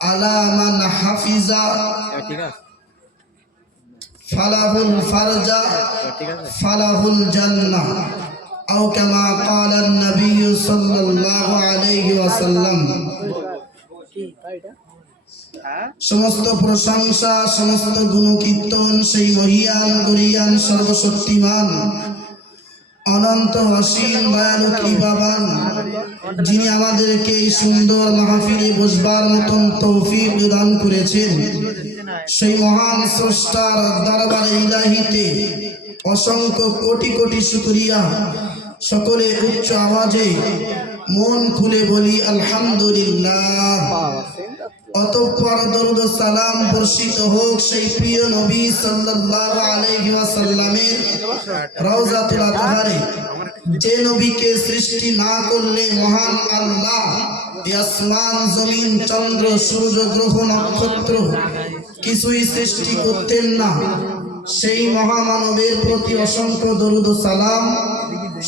আলা মান হাফিজা ফালাহুল ফারজা ফালাহুল জান্নাহ আও কামা ক্বালা নবী সাল্লাল্লাহু আলাইহি ওয়াসাল্লাম। সমস্ত প্রশংসা সমস্ত গুণকীর্তন সেই মহিয়ান গরিয়ান সর্বশক্তিমান অনন্ত অসীম দয়ালু কৃপাবান যিনি আমাদেরকে এই সুন্দর মাহফিলে বসবার মতন তৌফিক দান করেছেন, সেই মহান স্রষ্টার দরবারে ইলাহিতে অসংখ্য কোটি কোটি শুকরিয়া। সকলে উচ্চ আওয়াজে মন খুলে বলি আলহামদুলিল্লাহ। অতঃপর দরুদ ও সালাম বর্ষিত হোক সেই প্রিয় নবী সাল্লাল্লাহু আলাইহি ওয়াসাল্লামের রওজাতুল আতহারে, যে নবীকে সৃষ্টি না করলে মহান আল্লাহ আসমান জমিন চন্দ্র সূর্য গ্রহ নক্ষত্র কিছুই সৃষ্টি করতেন না। সেই মহামানবের প্রতি অসংখ্য দরুদ ও সালাম।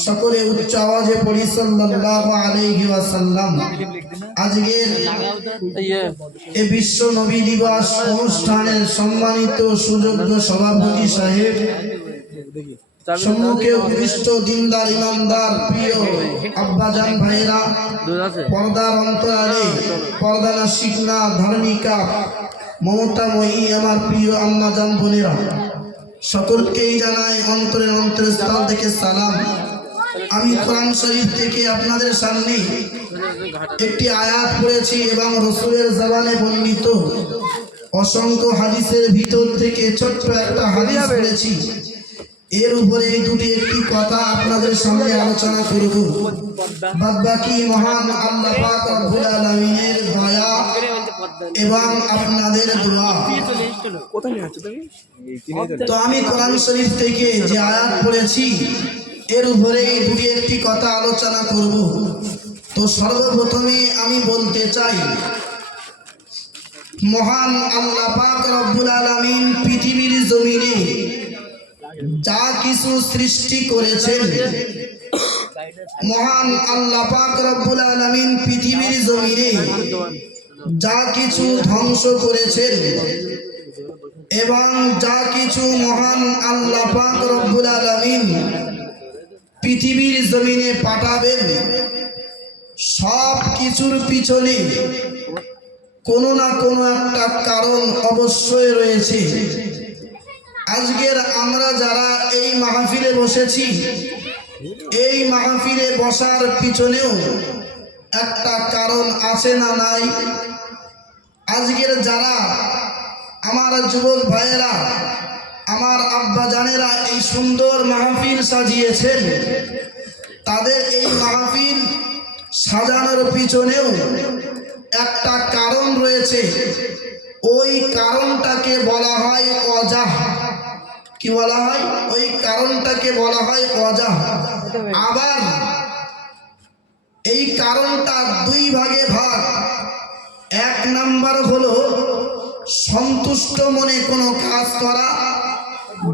সকলে উচ্চ আওয়াজে পড়ি সাল্লাল্লাহু আলাইহি ওয়াসাল্লাম। আজকের এই বিশ্ব নবী দিবস অনুষ্ঠানের সম্মানিত সুযোগ্য সভাপতি সাহেব, সম্মুখে উপবিষ্ট দিনদার ইমানদার প্রিয় আব্বাজান ভাইরা, পর্দার অন্তরালে পর্দা না শিখনা ধার্মিকা মমতাময়ী আমার প্রিয় আম্মাজান বোনেরা, সকলকেই জানাই অন্তরের অন্তরস্থল থেকে সালাম। আমি কোরআন শরীফ থেকে আপনাদের সামনে একটি আয়াত পড়েছি এবং রাসূলের জবানে বর্ণিত অসংখ্য হাদিসের ভিতর থেকে ছোট্ট একটা হাদিস পড়েছি। এর উপরে দুটি একটি কথা আপনাদের সামনে আলোচনা করব। বাদবাকি মহান আল্লাহ পাক রব্বুল আলামিনের দয়া এবং আপনাদের দোয়া। তো আমি কোরআন শরীফ থেকে যে আয়াত পড়েছি এর উপরে দুটি একটি কথা আলোচনা করব। তো সর্বপ্রথমে আমি বলতে চাই, মহান আল্লাহ পাক রব্বুল আলামিন পৃথিবীর জমিনে যা কিছু সৃষ্টি করেছেন, মহান আল্লাহ পাক রব্বুল আলামিন পৃথিবীর জমিনে যা কিছু ধ্বংস করেছেন এবং যা কিছু মহান আল্লাহ পাক রব্বুল আলামিন পৃথিবীর জমিনে পাঠাবেন, সব কিছুর পিছনে কোনো না কোনো একটা কারণ অবশ্যই রয়েছে। আজকের আমরা যারা এই মাহফিলে বসেছি, এই মাহফিলে বসার পিছনেও একটা কারণ আছে না নাই? আজকের যারা আমার যুবক ভাইয়েরা, আমার আব্বা জানেরা এই সুন্দর মাহফিল সাজিয়েছেন, তাদের এই মাহফিল সাজানোর পিছনেও একটা কারণ রয়েছে। ওই কারণটাকে বলা হয় ওয়াজাহ। কি বলা হয়? ওই কারণটাকে বলা হয় ওয়াজাহ। আবার এই কারণটা দুই ভাগে ভাগ। এক নাম্বার হলো সন্তুষ্ট মনে কোনো কাজ করা,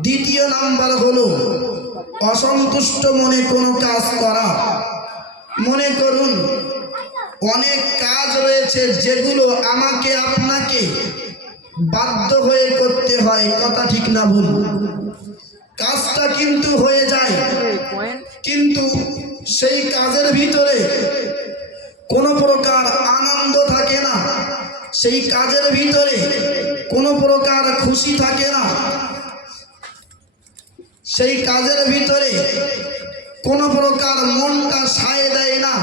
দ্বিতীয় নাম্বার হলো অসন্তুষ্ট মনে কোনো কাজ করা। মনে করুন অনেক কাজ রয়েছে যেগুলো আমাকে আপনাকে বাধ্য হয়ে করতে হয়, কথা ঠিক না ভুল? কাজটা কিন্তু হয়ে যায়, কিন্তু সেই কাজের ভিতরে কোনো প্রকার আনন্দ থাকে না, সেই কাজের ভিতরে কোনো প্রকার খুশি থাকে না, সেই কাজের ভিতরে কোনো প্রকার মনটা সায় দেয় না।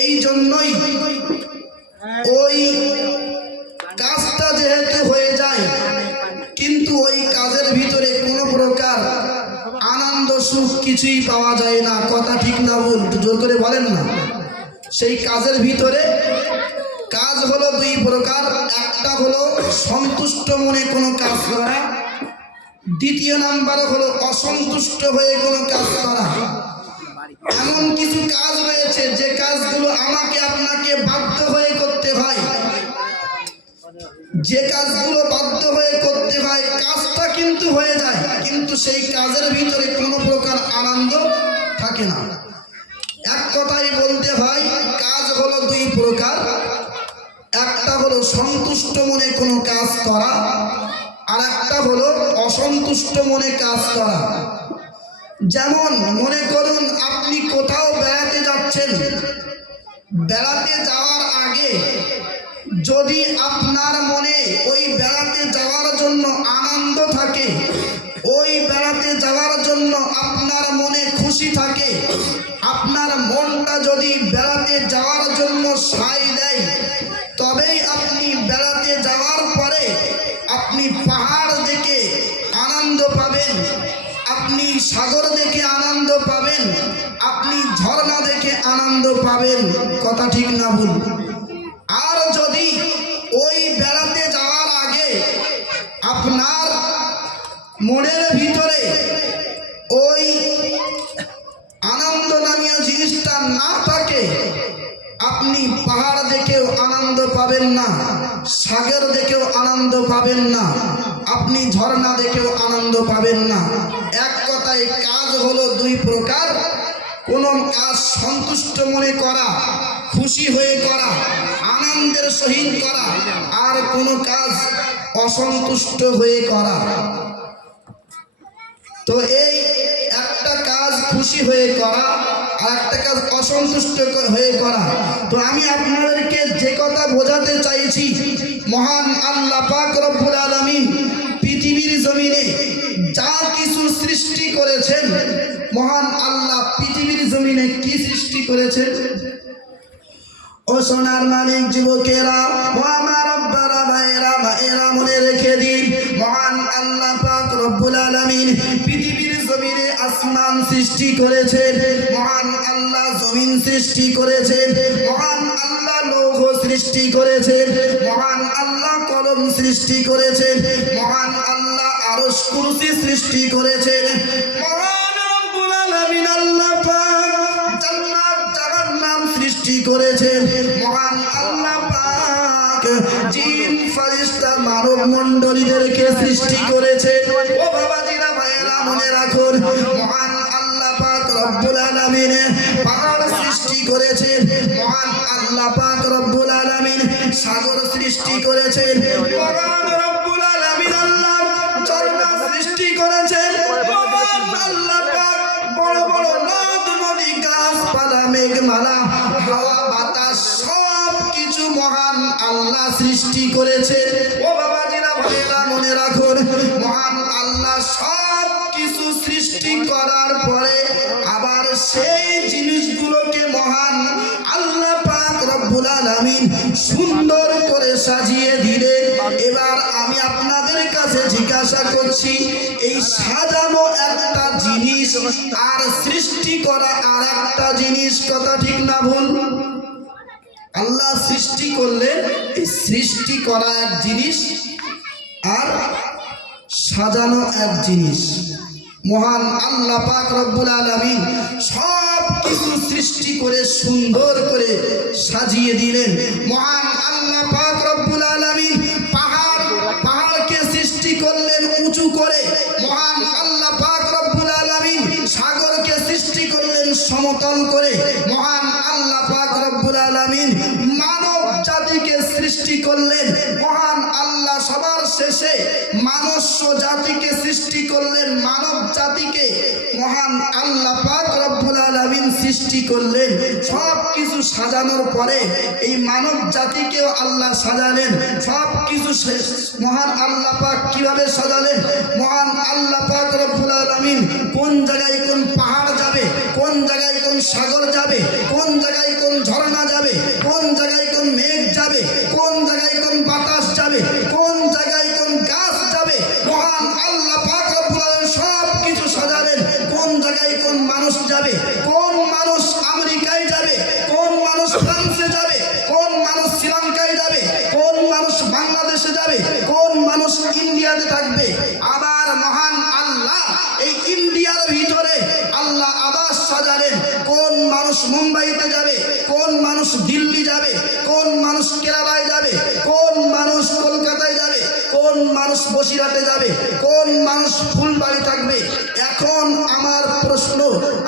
এই জন্যই ওই কাজটা যেহেতু হয়ে যায় কিন্তু ওই কাজের ভিতরে কোনো প্রকার আনন্দ সুখ কিছুই পাওয়া যায় না, কথা ঠিক না ভুল? জোর করে বলেন না। সেই কাজের ভিতরে কাজ হলো দুই প্রকার। একটা হলো সন্তুষ্ট মনে কোনো কাজ করা, দ্বিতীয় নাম্বার হলো অসন্তুষ্ট হয়ে কোনো কাজ করা। এমন কিছু কাজ রয়েছে যে কাজগুলো আমাকে আপনাকে বাধ্য হয়ে করতে হয়, যে কাজগুলো বাধ্য হয়ে করতে হয় কাজটা কিন্তু হয়ে যায়, কিন্তু সেই কাজের ভিতরে কোনো প্রকার আনন্দ থাকে না। এক কথাই বলতে হয় কাজ হলো দুই প্রকার। একটা হলো সন্তুষ্ট মনে কোনো কাজ করা, আর একটা হলো অসন্তুষ্ট মনে কাজ করা। যেমন মনে করুন আপনি কোথাও বেড়াতে যাচ্ছেন, বেড়াতে যাওয়ার আগে যদি আপনার মনে ওই বেড়াতে যাওয়ার জন্য আনন্দ থাকে, ওই বেড়াতে যাওয়ার জন্য আপনার মনে খুশি থাকে, আপনার মনটা যদি বেড়াতে যাওয়ার জন্য সায় দেয়, তবেই আপনি বেড়াতে যাওয়ার পরে আপনি পাহাড় দেখে আনন্দ পাবেন, আপনি সাগর দেখে আনন্দ পাবেন, আপনি ঝর্ণা দেখে আনন্দ পাবেন। কথা ঠিক না ভুল? আর যদি ওই বেড়াতে যাওয়ার আগে আপনার মনের ভিতরে ওই আনন্দ নামীয় জিনিসটা না থাকে, আপনি পাহাড় দেখেও আনন্দ পাবেন না, সাগর দেখেও আনন্দ পাবেন না, আপনি ঝর্ণা দেখেও আনন্দ পাবেন না। এক কথায় কাজ হলো দুই প্রকার। কোন কাজ সন্তুষ্ট মনে করা, খুশি হয়ে করা, আনন্দের সহিত করা, আর কোন কাজ অসন্তুষ্ট হয়ে করা। তো এই একটা কাজ খুশি হয়ে করা আর একটা কাজ অসন্তুষ্ট হয়ে করা। তো আমি আপনাদেরকে যে কথা বোঝাতে চাইছি, মহান আল্লাহ পাক রব্বুল আলামিন পৃথিবীর জমিনে যা কিছু সৃষ্টি করেছেন, মহান আল্লাহ পৃথিবীর জমিনে কি সৃষ্টি করেছেন? ও সোনার মালিক যুবকেরা, ও আমার আব্বারা ভাইয়েরা, মায়েরা, মনে রেখে দিন, মহান আল্লাহ পাক রব্বুল আলামিন পৃথিবীর জমিনে আসমান সৃষ্টি করেছেন, মহান আল্লাহ জমিন সৃষ্টি করেছেন, মহান আল্লাহ লৌহ সৃষ্টি করেছেন, মহান আল্লাহ কলম সৃষ্টি করেছেন, মহান আল্লাহ আরশ কুরসি সৃষ্টি করেছেন। মহান রব্বুল আলামিন আল্লাহ পাক জান্নাত জাহান্নাম সৃষ্টি করেছেন। মহান আল্লাহ পাক জিন ফেরেশতা মানব মণ্ডলীদেরকে সৃষ্টি করেছেন। ও বাবাজিরা ভাইয়েরা, মনে রাখুন, মহান আল্লাহ পাক রব্বুল আলামিন পাহাড় সৃষ্টি করেছেন, মহান আল্লাহ পাক রব্বুল আলামিন সাগর সৃষ্টি করেছেন, মহান রব্বুল আলামিন আল্লাহ ঝর্ণা সৃষ্টি করেছেন, মহান আল্লাহ পাক বড় বড় নদ নদী গাছপালা মেঘমালা হাওয়া বাতাস সব কিছু মহান আল্লাহ সৃষ্টি করেছেন। ও বাবাজিরা ভাইয়েরা, মনে রাখুন, মহান আল্লাহ সব কিছু সৃষ্টি করার পরে আবার সেই জিনিসগুলোকে মহান আল্লাহ পাক রব্বুল আলামিন সুন্দর করে সাজিয়ে দিলেন। এবার আমি আপনাদের কাছে জিজ্ঞাসা করছি, এই সাজানো একটা জিনিস আর সৃষ্টি করা আর একটা জিনিস, কথা ঠিক না ভুল? আল্লাহ সৃষ্টি করলেন, এই সৃষ্টি করা এক জিনিস আর সাজানো এক জিনিস। মহান আল্লাহ পাক রব্বুল আলামিন সব কিছু সৃষ্টি করে সুন্দর করে সাজিয়ে দিলেন। মহান আল্লাহ পাক রব্বুল আলামিন পাহাড়কে সৃষ্টি করলেন উঁচু করে, মহান আল্লাহ পাক রব্বুল আলামিন সাগরকে সৃষ্টি করলেন সমতল করে, মহান আল্লাহ পাক রব্বুল আলামিন মানব জাতিকে সৃষ্টি করলেন, মহান আল্লাহ সবার শেষে মনুষ্য জাতিকে সৃষ্টি করলেন, মানব জাতিকে মহান আল্লাহ পাক রব্বুল আলামিন সৃষ্টি করলেন। সব কিছু সাজানোর পরে এই মানব জাতিকেও আল্লাহ সাজালেন। সব কিছু মহান আল্লাহ পাক কিভাবে সাজালেন? মহান আল্লাহ পাক রব্বুল আলামিন কোন জায়গায় কোন পাহাড় যাবে, কোন জায়গায় কোন সাগর যাবে, কোন জায়গায় কোন ঝর্ণা যাবে, কোন জায়গায় কোন মেঘ যাবে, কোন জায়গায় কোন বাতাস যাবে, কোন জায়গায় কোন গাছ যাবে, মহান আল্লাহ পাক রব্বুল আলামিন সব কিছু সাজালেন। কোন জায়গায় কোন মানুষ যাবে, কোন মানুষ আমেরিকায় যাবে, কোন মানুষ ফ্রান্সে যাবে, কোন মানুষ শ্রীলঙ্কায় যাবে, কোন মানুষ বাংলাদেশে যাবে, কোন মানুষ ইন্ডিয়াতে থাকবে। আবার মহান আল্লাহ এই ইন্ডিয়ার ভিতরে আল্লাহ আবাস সাজালেন। কোন মানুষ মুম্বাইতে যাবে, কোন মানুষ দিল্লি যাবে, কোন মানুষ কেরালায় যাবে, কোন মানুষ কলকাতায় যাবে, কোন মানুষ বসিরহাটে যাবে, কোন মানুষ ফুলবাড়ি থাকবে। এখন আমার প্রশ্ন,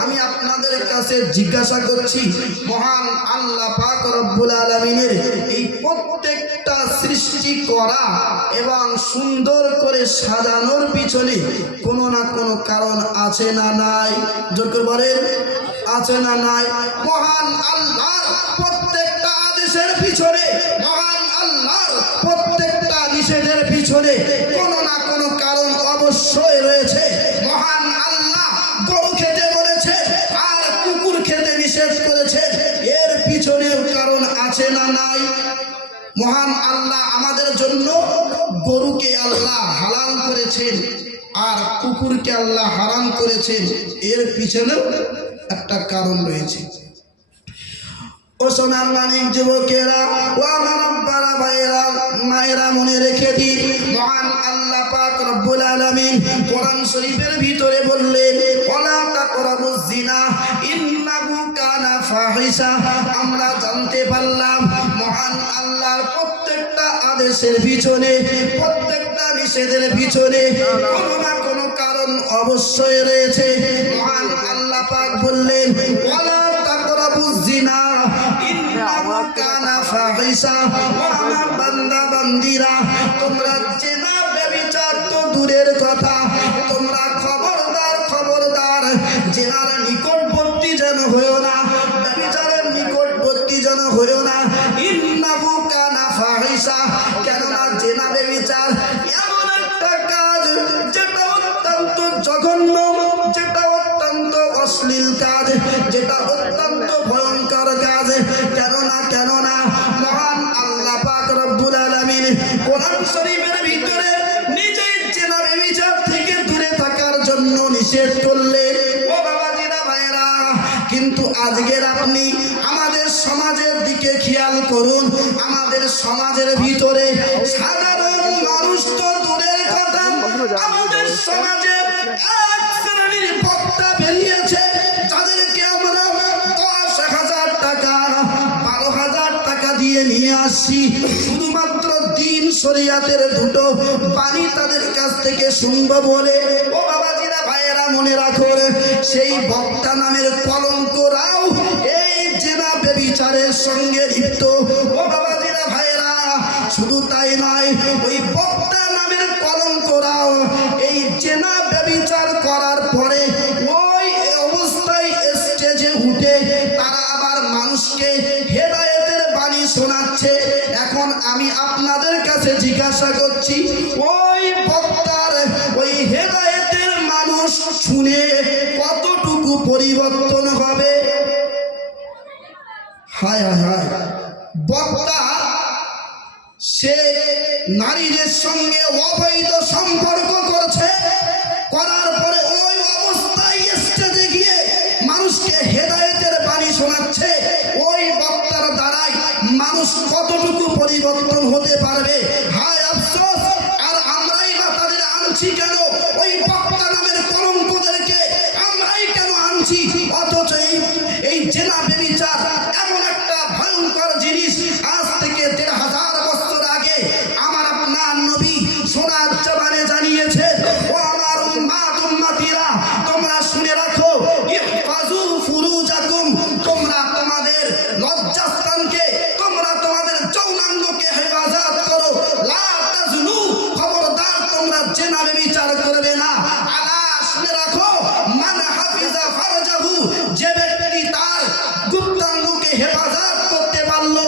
আমি আপনাদের কাছে জিজ্ঞাসা করছি, মহান আল্লাহ পাক রব্বুল আলামিনের এই প্রত্যেকটা সৃষ্টি করা এবং সুন্দর করে সাজানোর পিছনে কোনো না কোনো কারণ আছে না নাই? জোর করে বলেন, আছে না নাই? মহান আল্লাহর প্রত্যেকটা আদেশের পিছনে, মহান আল্লাহর প্রত্যেকটা নিষেধের পিছনে কোনো না কোনো কারণ অবশ্যই রয়েছে। মহান আল্লাহ গরু খেতে বলেছে আর কুকুর খেতে নিষেধ করেছে, এর পিছনেও কারণ আছে না নাই? মহান আল্লাহ আমাদের জন্য গরুকে আল্লাহ হালাল করেছেন আর কুকুরকে আল্লাহ হারাম করেছেন, এর পিছনেও একটা কারণ রয়েছে। ও সোনার মানিক যুবকেরা, ও আমার আব্বারা ভাইয়েরা মায়েরা, মনে রেখে দিন, মহান আল্লাহ পাক রব্বুল আলামিন কোরআন শরীফের ভিতরে বললেন, ওয়ালা তাকরাবুজ জিনা ইন্নাহু কানা ফাহিশা। আমরা জানতে পারলাম মহান আল্লাহর প্রত্যেকটা আদেশের পিছনে, প্রত্যেকটা নিষেধের পিছনে কোনো না কোনো কারণ অবশ্যই রয়েছে। মহান আল্লাহ পাক বললেন, ওয়ালা তাকরাবুজ জিনা ইন্নাহু কানা ফাহিশা। ও আমার বান্দা বান্দিরা, তোমরা জিনা ব্যভিচার তো দূরের কথা, তোমরা খবরদার খবরদার জিনার নিকটবর্তী যেন হইও না, ব্যভিচারের নিকটবর্তী যেন হইও না। ইন্নাহু কানা ফাহিশা, কেননা জিনা ব্যভিচার এমন একটা কাজ যেটা অত্যন্ত জঘন্য, যেটা অত্যন্ত অশ্লীল কাজ, যেটা অত্যন্ত ভয়ঙ্কর কাজ। কেননা মহান আল্লাহ পাক রব্বুল আলামিন কোরআন শরীফের ভিতরে নিজেই জিনা ব্যভিচার থেকে দূরে থাকার জন্য নিষেধ করলেন। ও বাবাজিরা ভাইরা, কিন্তু আজকের আপনি আমাদের সমাজের দিকে খেয়াল করুন, আমাদের সমাজের ভিতরে সাধারণ মানুষ তো দূরের কথা, আমাদের সমাজে এক শ্রেণীর বক্তা বেরিয়েছে যাদেরকে আমরা 10,000 টাকা 12,000 টাকা দিয়ে নিয়ে আসি শুধুমাত্র দিন শরিয়াতের দুটো বাণী তাদের কাছ থেকে শুনবো বলে। ও বাবাজিরা ভাইয়েরা, মনে রাখুন, সেই বক্তা নামের কলঙ্করাও এই জিনা ব্যভিচারের সঙ্গে লিপ্ত। ও বাবাজিরা ভাইয়েরা, শুধু তাই নয়, ওই বক্তা নামের কলঙ্করাও এই জিনা ব্যভিচার করার পরে ওই অবস্থায় স্টেজে উঠে তারা আবার মানুষকে হেদায়েতের বাণী শোনাচ্ছে। এখন আমি আপনাদের কাছে জিজ্ঞাসা করছি, ওই বক্তার ওই হেদায়েতের মানুষ শুনে কতটুকু পরিবর্তন হবে? হায় হায় হায়, বক্তা সে নারীদের সঙ্গে অবৈধ সম্পর্ক করছে, করার পরে ওই অবস্থায় স্টেজে গিয়ে মানুষকে হেদায়েতের বাণী শোনাচ্ছে। ওই বক্তার দ্বারাই মানুষ কতটুকু পরিবর্তন হতে পারবে? হায় আফসোস! আর আমরাই বা তাদের আনছি কেন? ওই বক্তা নামের কলঙ্কদেরকে আমরাই কেন আনছি? অথচ এই জিনা ব্যভিচার এমন একটা ভয়ঙ্কর জিনিস, আজ থেকে 1,500 বছর আগে আমার আপনার নবী সোনার জবানে জানিয়েছে, ও আমার উম্মাতিরা, তোমরা শুনে রাখো, ইহফাজু ফুরুজাকুম, তোমরা তোমাদের লজ্জাস্থানকে, তোমরা তোমাদের যৌনাঙ্গকে হেফাজত করো। লা তাজনু, খবরদার তোমরা জিনা ব্যভিচার করবে না। আলা, শুনে রাখো, মান হাফিজা ফারজাহু, যে ব্যক্তি তার গুপ্তাঙ্গকে হেফাজত করতে পারলো,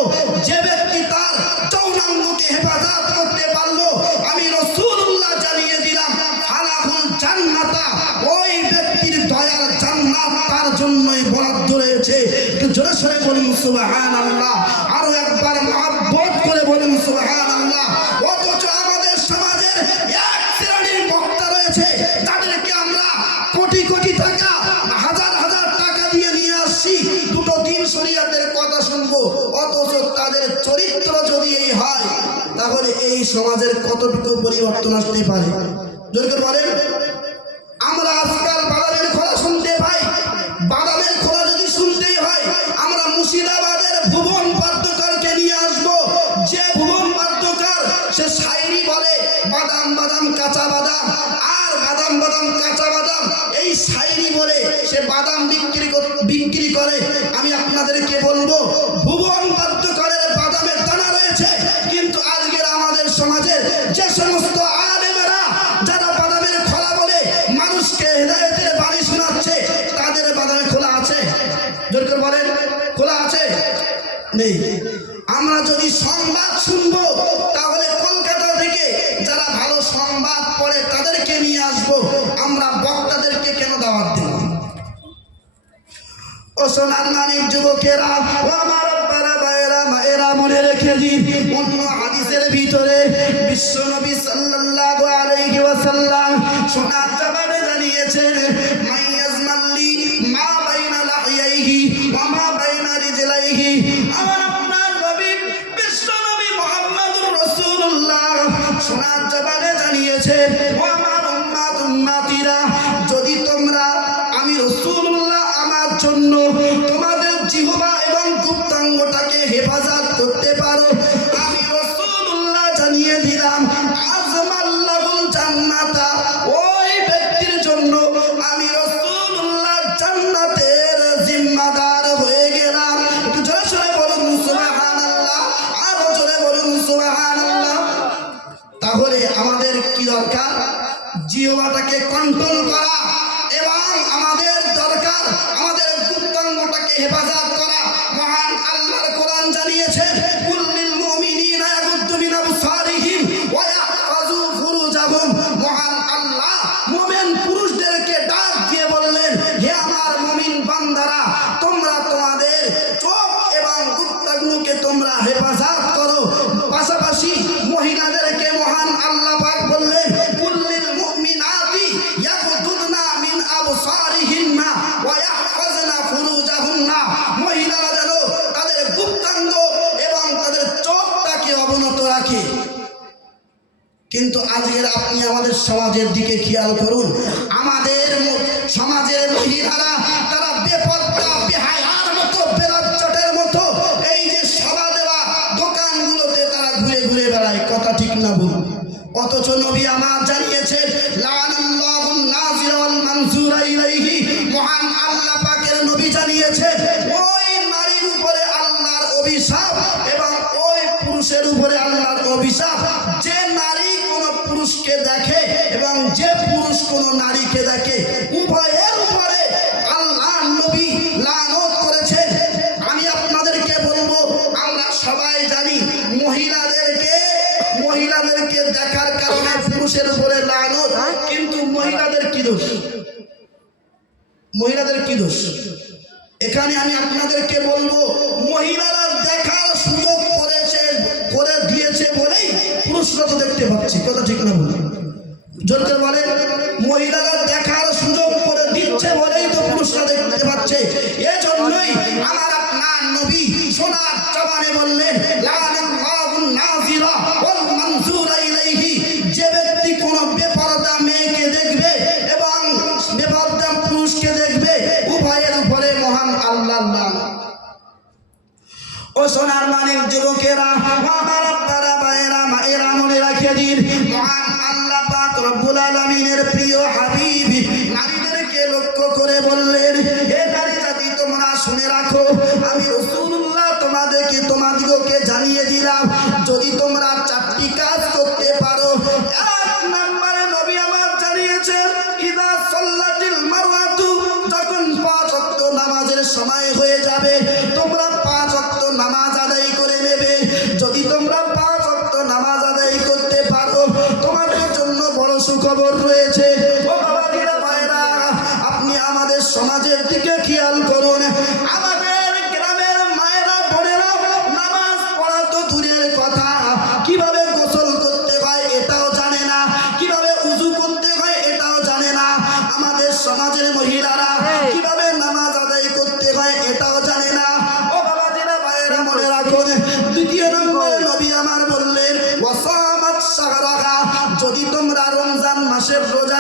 যে ব্যক্তি তার যৌনাঙ্গকে হেফাজত করতে পারলো, আমি রাসূলুল্লাহ জানিয়ে দিলাম, ফালাহুল জান্নাতা, ওই ব্যক্তির দয়ার জান্নাত তার জন্যই বরাদ্দ রয়েছে। একটু জোরে সরে বলুন সুবহানাল্লাহ, আরো একবার মহব্বত করে বলুন সুবহানাল্লাহ। অথচ আমাদের সমাজের এক শ্রেণীর বক্তা রয়েছে তাদেরকে আমরা কোটি কোটি টাকা, হাজার হাজার টাকা দিয়ে নিয়ে আসছি দুটো দিন শরিয়াতের কথা শুনবো, অথচ তাদের চরিত্র যদি এই হয় তাহলে এই সমাজের কতটুকু পরিবর্তন আসতে পারে? জোর করে বলেন। আমরা আজকাল বাদামের খোলা শুনতে পাই, বাদামের খোলা যদি শুনতেই হয় আমরা মুর্শিদাবাদের ভুবন বাদ্যকারকে নিয়ে আসবো, যে ভুবন বাদ্যকার সে শায়রি বলে, বাদাম বাদাম কাঁচা বাদাম, আর বাদাম বাদাম কাঁচা বাদাম এই শায়রি বলে সে বাদাম বিক্রি করে। আমি আপনাদেরকে বলবো ভুবন বাদ্যকরের বাদামের দানা রয়েছে, কিন্তু আজকের আমাদের সমাজের যে সমস্ত আলেমেরা যারা বাদামের খোলা বলে মানুষকে হেদায়েতের বাণী শোনাচ্ছে, তাদের বাদামে খোলা আছে? জোর করে বলেন, খোলা আছে? নেই। আমরা যদি সংবাদ শুনবো তাহলে কলকাতা থেকে যারা ভালো সংবাদ পড়ে তাদেরকে নিয়ে আসবো, আমরা বক্তাদেরকে কেন দাওয়াত দেব? ও সোনার মানিক যুবকেরা, ও আমার আব্বারা ভাইয়েরা মায়েরা, মনে রেখে দিন অন্য হাদিসের ভিতরে বিশ্বনবী সাল্লাল্লাহু আলাইহি ওয়াসাল্লাম সোনার জবানে জানিয়েছেন, মাইয়াজমাল্লি মা বাইনা লাহিয়াইহি ওয়া মা বাইনা রিজলাইহি। আমার আপনার নবী বিশ্বনবী মুহাম্মদুর রাসূলুল্লাহ সোনার জবানে জানিয়েছেন, ও আমার উম্মত উম্মতিরা, যদি তোমরা আমি রাসূলুল্লাহ আমার জন্য তোমাদের জিহ্বা এবং গুপ্তাঙ্গটাকে হেফাজত করতে পারো, আমি রাসূলুল্লাহ জানিয়ে দিলাম আযমাল্লাহুল জান্নাতা, ওই ব্যক্তির জন্য আমি রাসূলুল্লাহ জান্নাতের জিম্মাদার হয়ে গেলাম। একটু জোরে জোরে বলুন সুবহানাল্লাহ, আরো জোরে বলুন সুবহানাল্লাহ। তাহলে আমাদের কি দরকার? জিহ্বাটাকে কন্ট্রোল করা, এবং আমাদের দরকার আমাদের গুপ্তাঙ্গটাকে হেফাজত করা। মহান আল্লাহর কোরআন জানিয়েছেন, কুল্লিল মুমিনিনা ইয়াগুদ্দু মিন আবসারিহিম ওয়া ইয়াহফাযু ফুরুজাহুম। মহান আল্লাহ মুমিন পুরুষদেরকে ডাক দিয়ে বললেন, হে আমার মুমিন বান্দারা, তোমরা তোমাদের চোখ এবং গুপ্তাঙ্গকে তোমরা হেফাজত করো। পাশাপাশি মহিলাদেরকে মহান আল্লাহ পাক বললেন, কুল্লিল মুমিনাতি ইয়াগুদ্দুনা মিন আবসারিহিন্না ওয়া ইয়াহফাযনা ফুরুজাহুন্না। মহিলারা যেন তাদের গুপ্তাঙ্গ এবং তাদের চোখটাকে অবনত রাখে। কিন্তু আজকের আপনি আমাদের সমাজের দিকে খেয়াল করুন, আমাদের সমাজের মহিলারা তারা বেপরোয়া বেহায়ার মতো, বেলজ্জটের মতো এই যে সভা দেওয়া দোকানগুলোতে তারা ঘুরে ঘুরে বেড়ায়। কথা ঠিক না ভুল? অথচ নবী আমার জানিয়েছেন, লানাল্লাহুন নাজিরা ওয়াল মানজুরা ইলাইহি। মহান আল্লাহ পাকের নবী জানিয়েছেন, ওই নারীর উপরে আল্লাহর অভিশাপ এবং ওই পুরুষের উপরে আল্লাহর অভিশাপ, যে নারী কোন পুরুষকে দেখে এবং যে পুরুষ কোন নারীকে দেখে, উভয়ের উপরে আল্লাহ নবী লানত করেছেন। আমি আপনাদেরকে বলবো, আমরা সবাই জানি মহিলাদেরকে দেখার কারণে পুরুষের উপরে লানত, কিন্তু মহিলাদের কি দোষ? মহিলাদের কি দোষ? এখানে আমি আপনাদেরকে বলবো, মহিলারা দেখার সুযোগ করে দিয়েছে বলেই পুরুষরা তো দেখতে পাচ্ছে। কথা ঠিক না বলুন? জোর করে বলেন, মহিলারা দেখার সুযোগ করে দিচ্ছে বলেই তো পুরুষরা দেখতে পাচ্ছে। এজন্যই আমার আপনার নবী সোনার জবানে বললেন, লানাল্লাহুন নাজিরা ওয়াল মানজুরা ইলাইহি। যে ব্যক্তি কোন বেপরদা মেয়েকে দেখবে এবং বেপরদা পুরুষকে দেখবে, উভয়ের উপরে মহান আল্লাহর লানত। ও সোনার মানিক যুবকেরা, আমার আপনারা ভাইয়েরা মায়েরা, মনে রাখে দিন, মহান আল্লাহ পাক রব্বুল আলামিনের প্রিয় হাবিব নারীদেরকে লক্ষ্য করে বললেন, হে নারী জাতি, তোমরা শুনে রাখো, আমি রাসূলুল্লাহ তোমাদিগকে জানিয়ে দিলাম, যদি তোমরা চারটি কাজ করতে পারো। এক নম্বরে নবী আমার জানিয়েছেন, ইদা সাল্লাতিল মারওয়াতু, যখন 5 ওয়াক্ত নামাজের সময় হয়ে যাবে, তোমরা 5 ওয়াক্ত নামাজ আদায় করে নেবে। যদি তোমরা 5 ওয়াক্ত নামাজ আদায় করতে পারো, তোমাদের জন্য বড় সুখবর রয়েছে। ও বাবাজিরা ভাইরা, আপনি আমাদের সমাজের দিকে খেয়াল করুন। আমাদের গ্রামের মায়েরা বোনেরা নামাজ পড়া তো দূরের কথা, কিভাবে গোসল করতে হয় এটাও জানে না, কিভাবে উযু করতে হয় এটাও জানে না। আমাদের সমাজের মহিলারা কিভাবে নামাজ আদায় করতে হয় এটাও জানে না। ও বাবাজিরা ভাইয়েরা, মনে রাখুন, দ্বিতীয় নম্বরে নবী আমার বললেন, ওয়াসামাত শাহরাহা, যদি তোমরা রমজান মাসের রোজা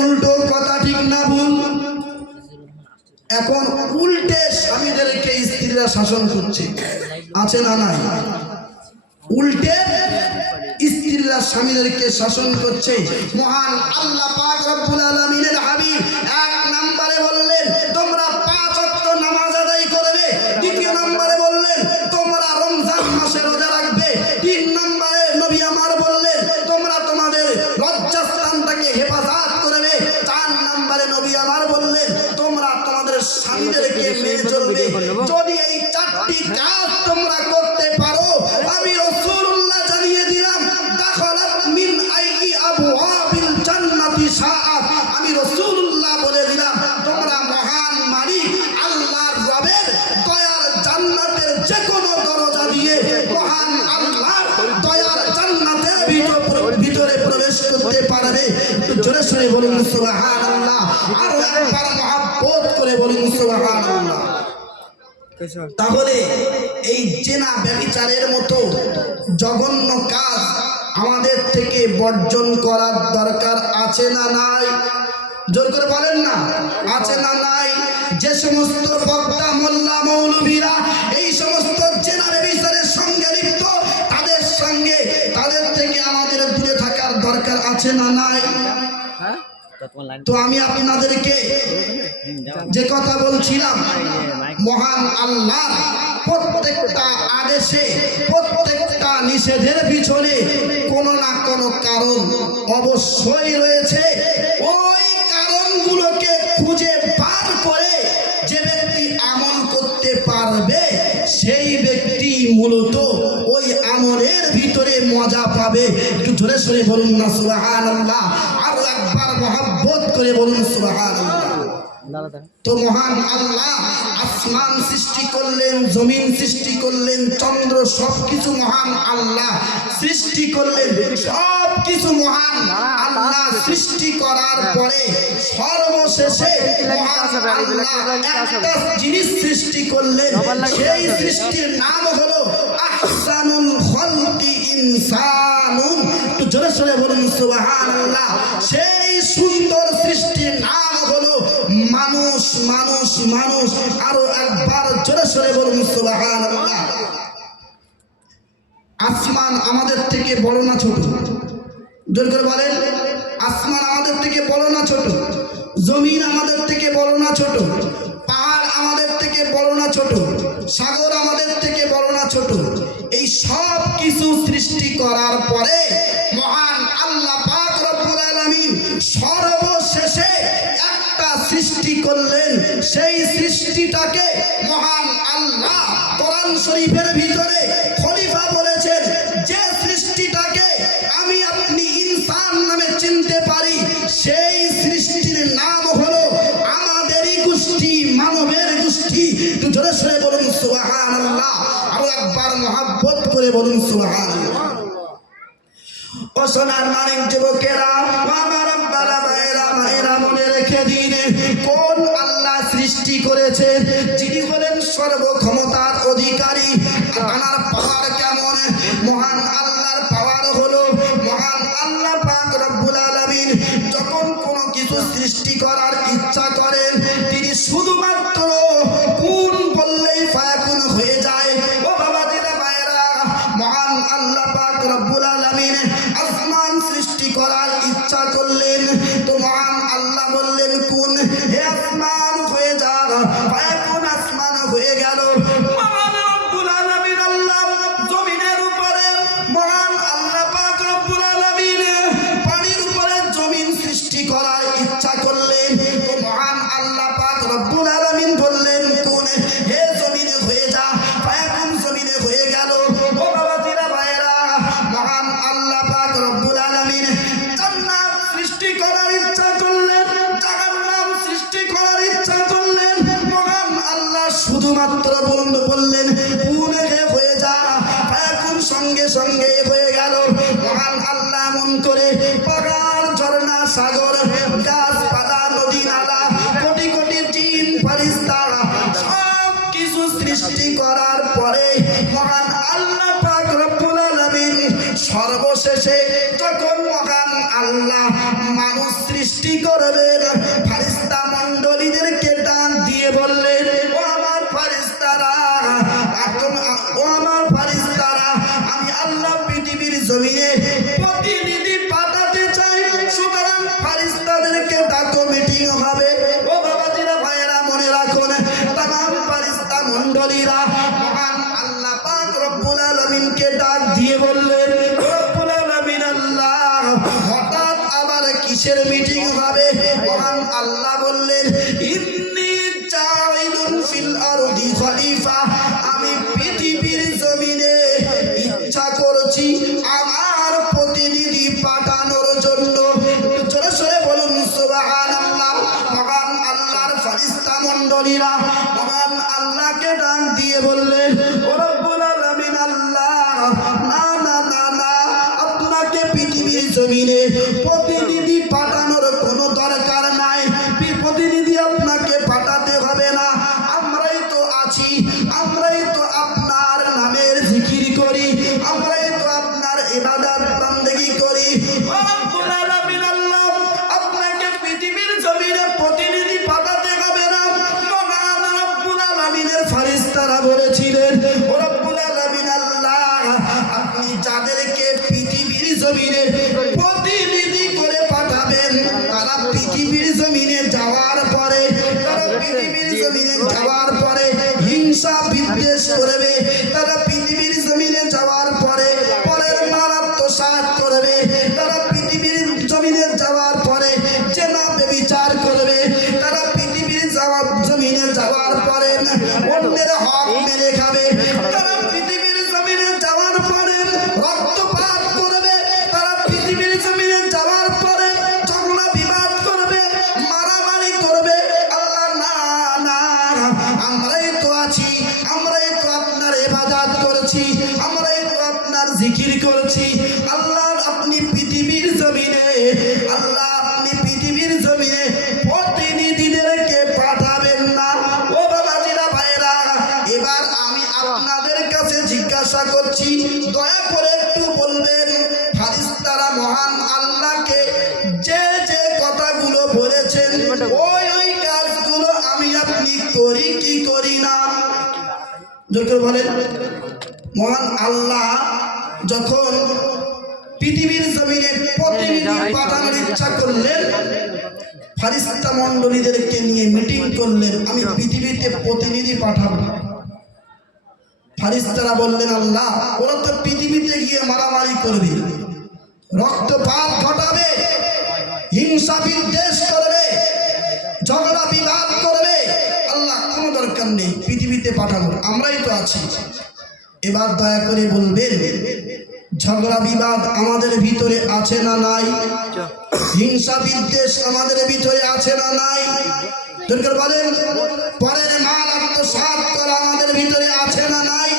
উল্টো কথা, ঠিক না ভুল? এখন উল্টে স্বামীদেরকে স্ত্রীরা শাসন করছে, আছে না নাই? উল্টে স্ত্রীরা স্বামীদেরকে শাসন করছে। মহান আল্লাহ পাক রব্বুল আলামিনের হাবিব এক নম্বরে বললেন তোমরা 5 ওয়াক্ত নামাজ আদায় করবে, দ্বিতীয় নম্বরে বললেন তোমরা রমজান মাসে রোজা রাখবে, 3 নম্বরে নবী আমার বললেন তোমরা তোমাদের লজ্জাস্থানটাকে হেফাজত করবে, 4 নম্বরে নবী আমার বললেন তোমরা তোমাদের স্বামীদেরকে মেনে চলবে। যদি এই 4টি কাজ তোমরা করতে পারো, আমি রাসূলুল্লাহ জানিয়ে দিলাম দাখালাত মিন আইয়ি আবওয়াবিল জান্নাতি শাআত, আমি রাসূলুল্লাহ বলে দিলাম তোমরা মহান মালিক আল্লাহর রবের দয়ার জান্নাতের যে কোনো দরজা দিয়ে মহান আল্লাহর দয়ার জান্নাতের ভিতরে প্রবেশ করতে পারবে। জোরে সরে বলুন সুবহানাল্লাহ, আর একবার মহব্বত করে বলুন সুবহানাল্লাহ। তাহলে এই জেনা ব্যভিচারের মতো জঘন্য কাজ আমাদের থেকে বর্জন করার দরকার আছে না নাই? জোর করে বলেন না, আছে না নাই? যে সমস্ত বক্তা মোল্লা মৌলভীরা এই সমস্ত জেনা ব্যভিচারের সঙ্গে লিপ্ত, তাদের থেকে আমাদের দূরে থাকার দরকার আছে না নাই? তো আমি আপনাদেরকে যে কথা বলছিলাম, মহান আল্লাহ প্রত্যেকটা আদেশে প্রত্যেকটা নিষেধের পিছনে কোনো না কোনো কারণ অবশ্যই রয়েছে। ওই কারণগুলোকে খুঁজে বার করে যে ব্যক্তি আমল করতে পারবে সেই ব্যক্তি মূলত ওই আমলের ভিতরে মজা পাবে। একটু জোরে সরে বলুন না সুবহানাল্লাহ, আর একবার মহব্বত করে বলুন সুবহানাল্লাহ। তো মহান আল্লাহ আসমান সৃষ্টি করলেন, জমিন সৃষ্টি করলেন, চন্দ্র, সবকিছু মহান আল্লাহ সৃষ্টি করলেন। সবকিছু মহান আল্লাহ সৃষ্টি করার পরে সর্বশেষে মহান আল্লাহ একটা জিনিস সৃষ্টি করলেন, সেই সৃষ্টির নাম হলো আহসানুল খালকি ইনসানুন। একটু জোরে সরে বলুন সুবহানাল্লাহ। সেই সুন্দর সৃষ্টির নাম হলো মানুষ, মানুষ, মানুষ। আরো একবার জোরে সরে বলুন সুবহানাল্লাহ। আসমান আমাদের থেকে বড় না ছোট? জোর করে বলেন, আসমান আমাদের থেকে বড় না ছোট? জমিন আমাদের থেকে বড় না ছোট? পাহাড় আমাদের থেকে বড় না ছোট? সাগর আমাদের থেকে বড় না ছোট? এই সব কিছু সৃষ্টি করার পরে মহান আল্লাহ পাক রব্বুল আলামিন সর্বশেষে একটা সৃষ্টি করলেন। সেই সৃষ্টিটাকে মহান আল্লাহ কোরআন শরীফের ভিতরে খলিফা বলেছেন, যে সৃষ্টিটাকে আমি আপনি ইনসান নামে চিনতে পারি সেই সৃষ্টির নাম হলো আমাদেরই গোষ্ঠী, মানবের গোষ্ঠী। একটু জোরে সরে বলুন সুবহানাল্লাহ, আরো একবার মহব্বত করে বলুন সুবহানাল্লাহ। ও সোনার মানিক যুবকেরা, আমার আব্বারা ভাইয়েরা মনে রেখে দিন, কোন আল্লাহ সৃষ্টি করেছেন? যিনি হলেন সর্বক্ষমতার অধিকারী। আনার পাওয়ার কেমন? মহান আল্লাহর পাওয়ার হলো মহান আল্লাহ পাক রব্বুল আলামিন যখন কোনো কিছু সৃষ্টি করার ইচ্ছা করেন, তিনি শুধুমাত্র কুন বললেই ফায়াকুন হয়ে যায়। ও বাবাজিরা ভাইয়েরা, মহান আল্লাহ পাক রব্বুল আলামিন আসমান সৃষ্টি করার ইচ্ছা করলেন, তো মহান আল্লাহ বললেন কুন, হে আসমান হয়ে যা, ফায়াকুন, আসমান হয়ে গেল। মহান রব্বুল আলামিন আল্লাহ জমিনের উপরে, মহান আল্লাহ পাক রব্বুল আলামিন পানির উপরে জমিন সৃষ্টি করার ইচ্ছা করলেন, তো মহান আল্লাহ পাক রব্বুল আলামিন বললেন কুন, হে জমিন হয়ে যা, ফায়াকুন, জমিনে হয়ে গেল। ও বাবাজিরা ভাইয়েরা, মহান আল্লাহ পাক রব্বুল আলামিন জান্নাত সৃষ্টি করার ইচ্ছা করলেন, জাহান্নাম সৃষ্টি করার ইচ্ছা করলেন। মহান আল্লাহ শুধুমাত্র বললেন কুন, হে হয়ে যা, ফায়াকুন, সঙ্গে সঙ্গে হয়ে গেল। মহান আল্লাহ মন করে পাহাড়, ঝর্ণা, সাগর, গাছপালা, নদী, নালা, কোটি কোটি জিন, ফারিস্তা সব কিছু সৃষ্টি করার পরে মহান আল্লাহ পাক রব্বুল আলামিন সর্বশেষে যখন মহান আল্লাহ মানুষ সৃষ্টি করবেন। ফারিস্তা মণ্ডলীদেরকে ডাক দিয়ে বললেন, ও আমার ফারিস্তারা, ও আমার ফারিস্তারা, আমি আল্লাহ পৃথিবীর জমিনে প্রতিনিধি পাঠাতে চাই, সুতরাং ফারিস্তাদেরকে ডাকো, মিটিং হবে। ও বাবাজিরা, ভাইয়েরা, মনে রাখুন, তামাম ফারিস্তা মণ্ডলীরা মহান আল্লাহ পাক রব্বুল আলামিনকে ডাক দিয়ে বললেন, রব্বুল আলামিন আল্লাহ, হঠাৎ আবার কিসের মিটিং হবে? মহান আল্লাহ বললেন, ইন্নী জাইলুন ফিল আরদি খলিফা, আমি পৃথিবীর জমিনে ইচ্ছা করছি আমার প্রতিনিধি পাঠানোর জন্য। জোরে সোরে বলুন সুবহানাল্লাহ। মহান আল্লাহর ফারিস্তা মণ্ডলীরা মহান আল্লাহকে ডাক দিয়ে বললেন, ও রব্বুল আলামিন আল্লাহ, না না না না, আপনাকে পৃথিবীর জমিনে প্রতিনিধি পাঠানোর কোনো দরকার নাই, প্রতিনিধি আপনাকে পাঠাতে হবে না। আমরাই তো আছি, আমরাই তো আপনার নামের জিকির করি, আমরাই তো আপনার ইবাদত বন্দেগী করি। ও রব্বুল আলামিন আল্লাহ, আপনাকে পৃথিবীর জমিনে প্রতিনিধি পাঠাতে হবে না। মহান রব্বুল আলামিনের ফারিস্তারা বলেছিলেন, ও রব্বুল আলামিন আল্লাহ, আপনি যাদেরকে পৃথিবীর জমিনে প্রতিনিধি করে পাঠাবেন, তারা পৃথিবীর জমিনে যাওয়ার পরে, তারা পৃথিবীর জমিনে যাওয়ার পরে হিংসা বিদ্বেষ করবে, তারা পৃথিবীর জমিনে যাওয়ার পরে পরের মাল আত্মসাৎ করবে, তারা পৃথিবীর জমিনে যাওয়ার পরে জেনা ব্যভিচার করবে, তারা পৃথিবীর জমিনে যাওয়ার পরে অন্যের হক মেরে খাবে, তারা পৃথিবীর জমিনে যাওয়ার পরে রক্তপাত করবে, তারা পৃথিবীর জমিনে যাওয়ার পরে ঝগড়া বিবাদ করবে, মারামারি করবে। আল্লাহ, না না, আমরাই তো আছি, আমরাই তো আপনার ইবাদত করছি, আমরাই তো আপনার জিকির করছি। আল্লাহ, আপনি পৃথিবীর জমিনে, আল্লাহ আপনি পৃথিবীর জমিনে প্রতিনিধিদেরকে পাঠাবেন না। ও বাবাজিরা, ভাইরা, এবার আমি আপনাদের কাছে জিজ্ঞাসা করছি, দয়া করে একটু বলবেন, ফারিস্তারা মহান আল্লাহকে যে যে কথাগুলো বলেছেন, ওই কাজগুলো আমি আপনি করি কি করি না? জোর করে বলেন। মহান আল্লাহ যখন পৃথিবীর জমিনে প্রতিনিধি পাঠানোর ইচ্ছা করলেন, ফারিস্তা মণ্ডলীদেরকে নিয়ে মিটিং করলেন, আমি পৃথিবীতে প্রতিনিধি পাঠাবো। ফারিস্তারা বললেন, আল্লাহ, ওরা তো পৃথিবীতে গিয়ে মারামারি করবে, রক্তপাত ঘটাবে, হিংসা বিদ্বেষ করবে, ঝগড়া বিবাদ করবে। আল্লাহ, কোনো দরকার নেই পৃথিবীতে পাঠানোর, আমরাই তো আছি। এবার দয়া করে বলবেন, ঝগড়া বিবাদ আমাদের ভিতরে আছে না নাই? হিংসা বিদ্বেষ আমাদের ভিতরে আছে না নাই? দরকার বলেন, পরের মাল আত্মসাৎ করা আমাদের ভিতরে আছে না নাই?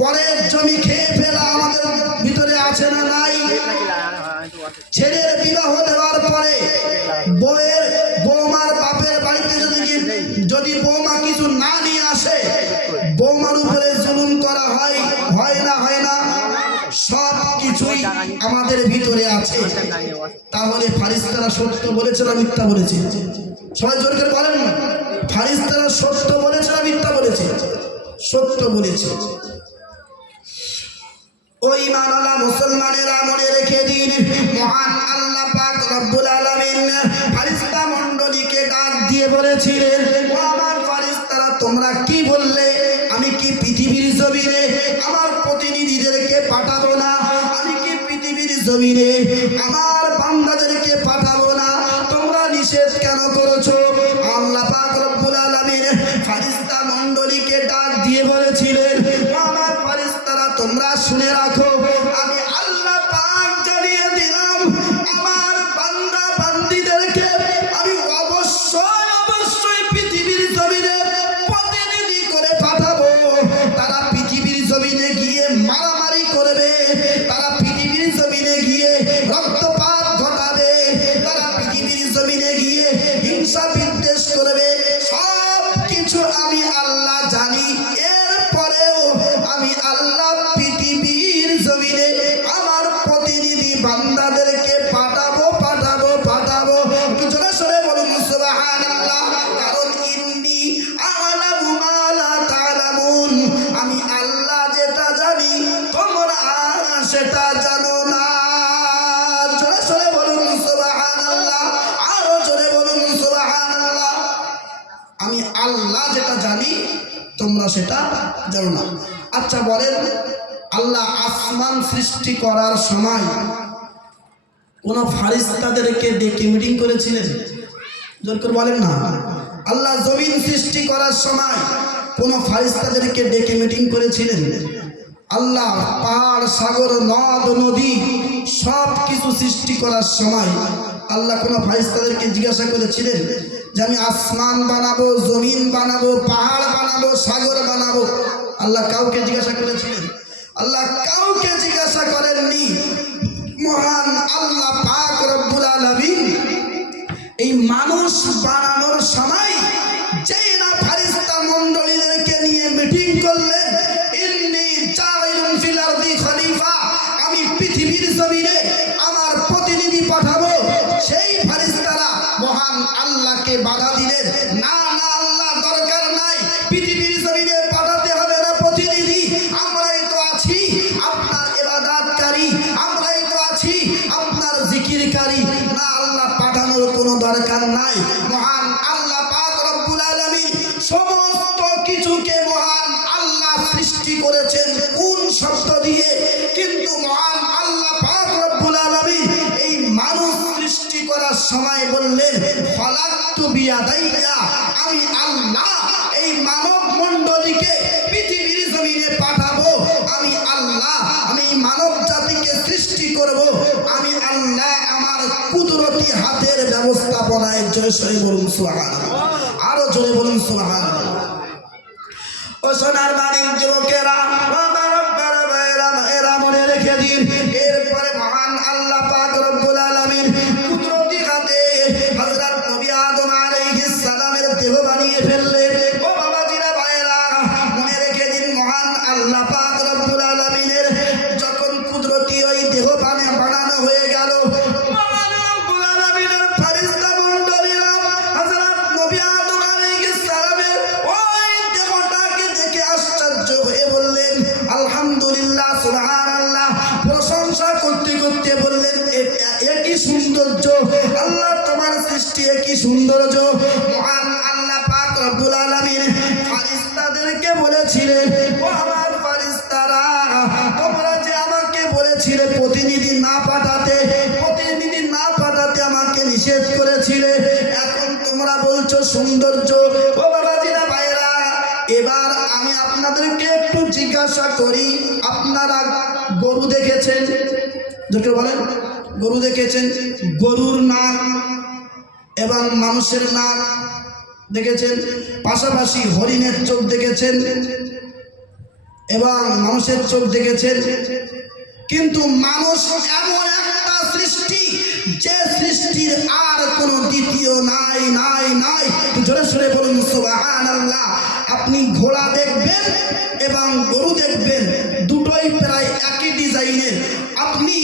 পরের জমি খেয়ে ফেলা আমাদের ভিতরে আছে না নাই? ছেলের বিবাহ দেওয়ার পরে বৌমার বাপের বাড়িতে যদি বৌমা কিছু না নিয়ে আসে, বৌমার উপরে জুলুম করা হয়, হয় না হয় না? সব কিছুই আমাদের ভিতরে আছে। তাহলে ফারিস্তারা সত্য বলেছে না মিথ্যা বলেছে? সবাই জোর করে বলেন না, ফারিস্তারা সত্য বলেছে না মিথ্যা বলেছে? সত্য বলেছে। ওই ইমানওয়ালা মুসলমানেরা মনে রেখে দিন, মহান আল্লাহ পাক রব্বুল আলামিন ফারিস্তা মণ্ডলীকে ডাক দিয়ে বলেছিলেন, ও আমার ফারিস্তারা, তোমরা কি বললে? আমি কি পৃথিবীর জমিনে আমার প্রতিনিধিদেরকে পাঠাবো না? আমি কি পৃথিবীর জমিনে আমার বান্দাদেরকে পাঠাবো না? তোমরা নিষেধ কেন করেছো? আল্লাহ পাক রব্বুল আলামিন ফারিস্তা মণ্ডলীকে ডাক দিয়ে বলেছিলেন, আমার ফারিস্তারা, তোমরা শুনে রাখো, আমি আল্লাহ পাক জানিয়ে দিলাম, আমার বান্দা বান্দীদেরকে আমি অবশ্যই অবশ্যই পৃথিবীর জমিনে প্রতিনিধি করে পাঠাবো। তারা পৃথিবীর জমিনে গিয়ে মারামারি করবে, তারা পৃথিবীর জমিনে গিয়ে রক্তপাত ঘটাবে, তারা পৃথিবীর জমিনে গিয়ে হিংসা বিদ্বেষ করবে। সব কিছু আমি আল্লাহ জানি, এরপরেও আমি আল্লাহ পৃথিবীর জমিনে আমার প্রতিনিধি বান্দাদেরকে পাঠাবো। তোমরা সেটা জানো না। আচ্ছা বলেন, আল্লাহ আসমান সৃষ্টি করার সময় কোন ফারিস্তাদেরকে ডেকে মিটিং করেছিলেন? জোর করে বলেন না। আল্লাহ জমিন সৃষ্টি করার সময় কোন ফারিস্তাদেরকে ডেকে মিটিং করেছিলেন? আল্লাহ পাহাড়, সাগর, নদ, নদী সব কিছু সৃষ্টি করার সময় আল্লাহ কোন ফারিস্তাদেরকে জিজ্ঞাসা করেছিলেন যে আমি আসমান বানাবো, জমিন বানাবো, পাহাড় বানাবো, সাগর বানাবো? আল্লাহ কাউকে জিজ্ঞাসা করেছিলেন? আল্লাহ কাউকে জিজ্ঞাসা করেননি। মহান আল্লাহ পাক রব্বুল আলামিন এই মানুষ বানানোর সময় যেই না ফারিস্তা মণ্ডলীদেরকে নিয়ে মিটিং করলেন, ইন্নী জাইলুন ফিল আরদি খলিফা, আমি পৃথিবীর জমিনে আমার প্রতিনিধি পাঠাবো, সেই ফারিস্তারা মহান আল্লাহকে বাধা দিলেন, না না আল্লাহ দরকার নাই, পৃথিবীর জমিনে পাঠাতে হবে না প্রতিনিধি, আমরাই তো আছি আপনার ইবাদতকারী, আমরাই তো আছি আপনার জিকিরকারী, না আল্লাহ পাঠানোর কোনো দরকার নাই। মহান আল্লাহ পাক রব্বুল আলামিন সমস্ত কিছুকে মহান আল্লাহ সৃষ্টি করেছেন কোন শব্দ দিয়ে? কিন্তু মহান আল্লাহ পাক রব্বুল আলামিন এই মানুষ সৃষ্টি করার সময় বললেন খলাকতু বিয়াদাইয়া, আমি আল্লাহ এই মানব মণ্ডলীকে পৃথিবীর জমিনে পাঠাবো, আমি আল্লাহ, আমি মানব জাতিকে সৃষ্টি করব, আমি আল্লাহ আমার কুদরতি হাতের ব্যবস্থাপনায়। জয় বলুন সুবহানাল্লাহ, আরো জোরে বলুন সুবহানাল্লাহ। ও সোনার মানিক যুবকেরা, এরা মনে রেখে দিন, এরপরে মহান আল্লাহ পাক রব্বুল আলামিন কুদরতি হাতে হযরত নবী আদম আলাইহিস সালামের দেহ বানিয়ে ফেললেন। ও বাবাজিরা, ভাইরা মনে রেখে দিন, মহান আল্লাহ পাক রব্বুল আলামিনের যখন কুদরতি ওই দেহ বানানো হয়ে গেল, মহান রব্বুল আলামিনের ফেরেশতা মণ্ডলীরা হযরত নবী আদম আলাইহিস সালামের ওই দেহটাকে দেখে আশ্চর্য হয়ে বললেন আলহামদুলিল্লাহ, সুবহানাল্লাহ, প্রশংসা করতে করতে বললেন একই সৌন্দর্য, আল্লাহ তোমার সৃষ্টি একই সৌন্দর্য। মহান আল্লাহ পাক রব্বুল আলামিন ফেরেশতাদেরকে বলেছিলেন, ও আমার ফেরেশতারা, তোমরা যে আমাকে বলেছিলে প্রতিনিধি না পাঠাতে, প্রতিনিধি না পাঠাতে আমাকে নিষেধ করেছিলে, এখন তোমরা বলছো সৌন্দর্য। ও বাবাজিরা, ভাইরা, এবার আমি আপনাদেরকে একটু জিজ্ঞাসা করি, আপনারা গরু দেখেছেন? দেখে বলেন, গরু দেখেছেন? গরুর নাক এবং মানুষের নাক দেখেছেন, পাশাপাশি হরিণের চোখ দেখেছেন এবং মানুষের চোখ দেখেছেন। কিন্তু মানুষ এমন একটা সৃষ্টি, যে সৃষ্টির আর কোনো দ্বিতীয় নাই নাই নাই। জোরে সরে বলুন সুবহানাল্লাহ। আপনি ঘোড়া দেখবেন এবং গরু দেখবেন, দুটোই প্রায় একই ডিজাইনের। আপনি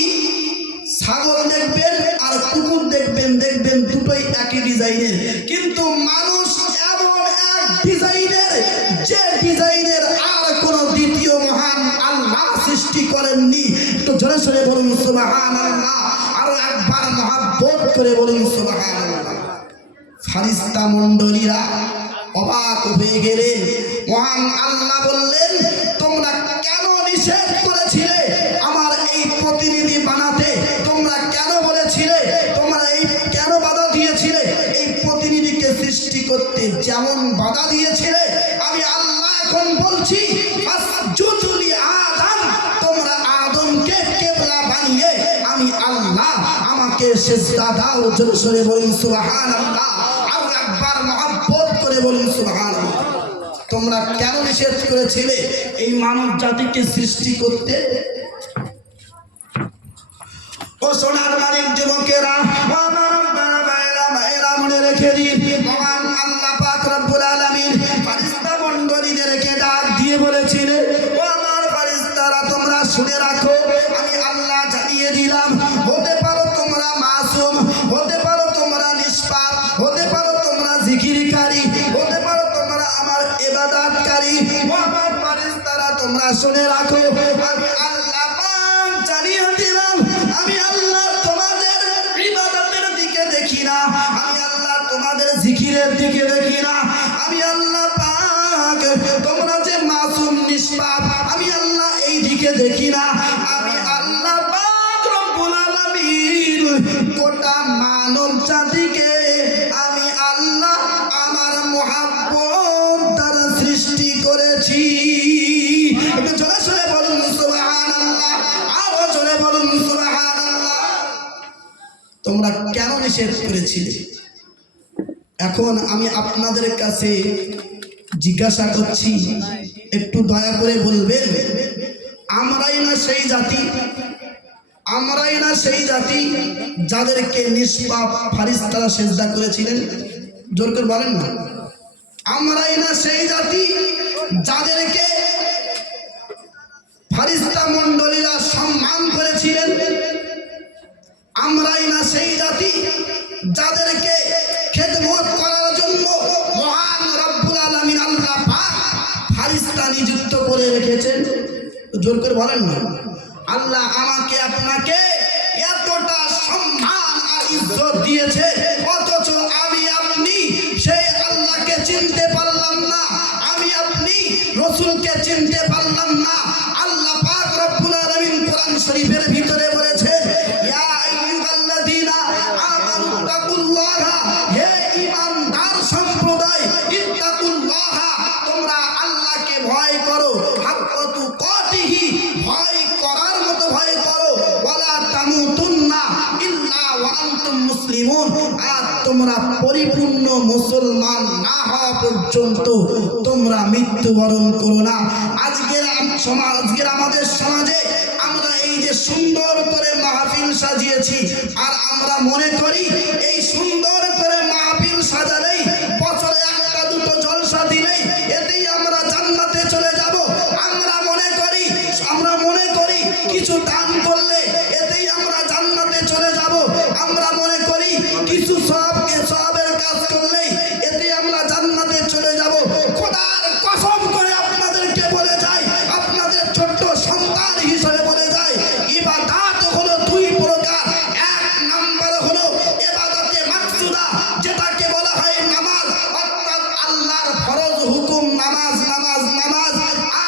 ছাগল দেখবেন আর কুকুর দেখবেন, দেখবেন দুটোই একই ডিজাইনের। কিন্তু মানুষ এমন এক ডিজাইনের, যে ডিজাইনের আর কোনো দ্বিতীয় মহান আল্লাহ সৃষ্টি করেননি। একটু জোরে সরে বলুন সুবহানাল্লাহ, আরো একবার মহব্বত করে বলুন সুবহানাল্লাহ। ফারিস্তা মণ্ডলীরা অবাক হয়ে গেলেন। মহান আল্লাহ বললেন, তোমরা কেন নিষেধ করেছিলে আমার এই প্রতিনিধি বানাতে? তোমরা কেন বলেছিলে, তোমরা এই কেন বাধা দিয়েছিলে এই প্রতিনিধিকে সৃষ্টি করতে? যেমন বাধা দিয়েছিলে, আমি আল্লাহ এখন বলছি ফাসজুদু লি আদম, তোমরা আদমকে কিবলা বানিয়ে আমি আল্লাহ আমাকে সিজদা দাও। জোরে সরে বলুন সুবহানাল্লাহ, আর একবার মহব্বত করে বলুন সুবহানাল্লাহ। তোমরা কেন নিষেধ করেছিলে এই মানব জাতিকে সৃষ্টি করতে? ও সোনার মানিক যুবকেরা, এরা মনে রেখে দিন, মহান আল্লাহ পাক রব্বুল আলামিন ফেরেশতা মণ্ডলীদেরকে ডাক দিয়ে বলেছিলেন, ও আমার ফেরেশতারা, তোমরা শুনে রাখো, আমি আল্লাহ জানিয়ে দিলাম, হতে পারো তোমরা মাসুম, হতে পারো তোমরা নিষ্পাপ, হতে পারো তোমরা জিকিরকারী, হতে পারো তোমরা আমার ইবাদতকারী। ও আমার ফেরেশতারা, তোমরা শুনে রাখো, আমি আল্লাহ পাক জানিয়ে দিলাম, আমি আল্লাহ তোমাদের ইবাদতের দিকে দেখি না, আমি আল্লাহ তোমাদের জিকিরের দিকে দেখি না, আমি আল্লাহ পাক তোমরা যে নিষেধ করেছিলেন। এখন আমি আপনাদের কাছে জিজ্ঞাসা করছি, একটু দয়া করে বলবেন, আমরাই না সেই জাতি, আমরাই না সেই জাতি যাদেরকে নিষ্পাপ ফারিস্তারা সেজদা করেছিলেন? জোর করে বলেন না। আমরাই না সেই জাতি যাদেরকে ফারিস্তা মণ্ডলীরা সম্মান করেছিলেন? আমরাই না সেই জাতি যাদেরকে খেদমত করার জন্য মহান রব্বুল আলামিন আল্লাহ পাক ফারিস্তা নিযুক্ত করে রেখেছেন? জোর করে বলেন না। আল্লাহ আমাকে আপনাকে এতটা সম্মান আর ইজ্জত দিয়েছে, অথচ আমি আপনি সেই আল্লাহকে চিনতে পারলাম না, আমি আপনি রসুলকে চিনতে পারলাম না। আল্লাহ পাক রব্বুল আলামিন কোরআন শরীফের ভিতরে বলেছে, ইয়া আইয়ুহাল্লাযীনা আমানু তাকুল্লাহা, হে ঈমানদার সম্প্রদায়, ইত্তাকুল্লাহা, তোমরা আল্লাহকে ভয় করো, হাক্কা তুকাতিহি, ভয় করার মতো ভয় করো, ওয়ালা তামুতুন্না ইল্লা ওয়া আনতুম মুসলিমুন, আর তোমরা পরিপূর্ণ মুসলমান না হওয়া পর্যন্ত তোমরা মৃত্যুবরণ করো না। আজকের আমাদের সমাজে আমরা এই যে সুন্দর করে মাহফিল সাজিয়েছি, আর আমরা মনে করি এই সুন্দর করে মাহফিল সাজালেই, বছরে একটা দুটো জলসা দিলেই এতেই আমরা জান্নাতে চলে যাব। আমরা মনে করি কিছু দান করলে এতেই আমরা জান্নাতে চলে যাব। আমরা মনে করি কিছু সওয়াবের কাজ করলেই এতে আমরা জান্নাতে চলে যাব। খোদার কসম করে আপনাদেরকে বলে যাই, আপনাদের ছোট্ট সন্তান হিসেবে বলে যাই, ইবাদত হলো দুই প্রকার। এক নাম্বার হলো ইবাদতে মাকসুদা, যেটাকে বলা হয় নামাজ, অর্থাৎ আল্লাহর ফরজ হুকুম নামাজ নামাজ নামাজ।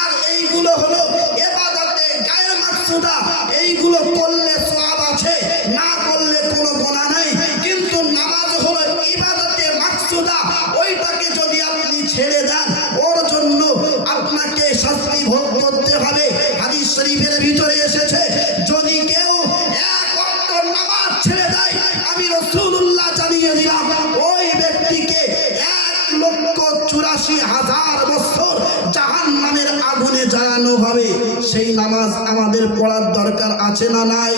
আর এইগুলো হলো ইবাদতে গায়র মাকসুদা, এইগুলো করলে সওয়াব আছে, না করলে কোনো গুনাহ নাই। কিন্তু নামাজ হলো ইবাদতে মাকসুদা, ওইটাকে যদি আপনি ছেড়ে দেন ওর জন্য আপনাকে শাস্তি ভোগ করতে হবে। হাদিস শরীফের ভিতরে এসেছে, যদি কেউ এক ওয়াক্ত নামাজ ছেড়ে দেয়, আমি রাসূলুল্লাহ জানিয়ে দিলাম ওই ব্যক্তিকে 1,84,000 বছর জাহান্নামের আগুনে জ্বালানো হবে। সেই নামাজ আমাদের পড়ার দরকার আছে না নাই?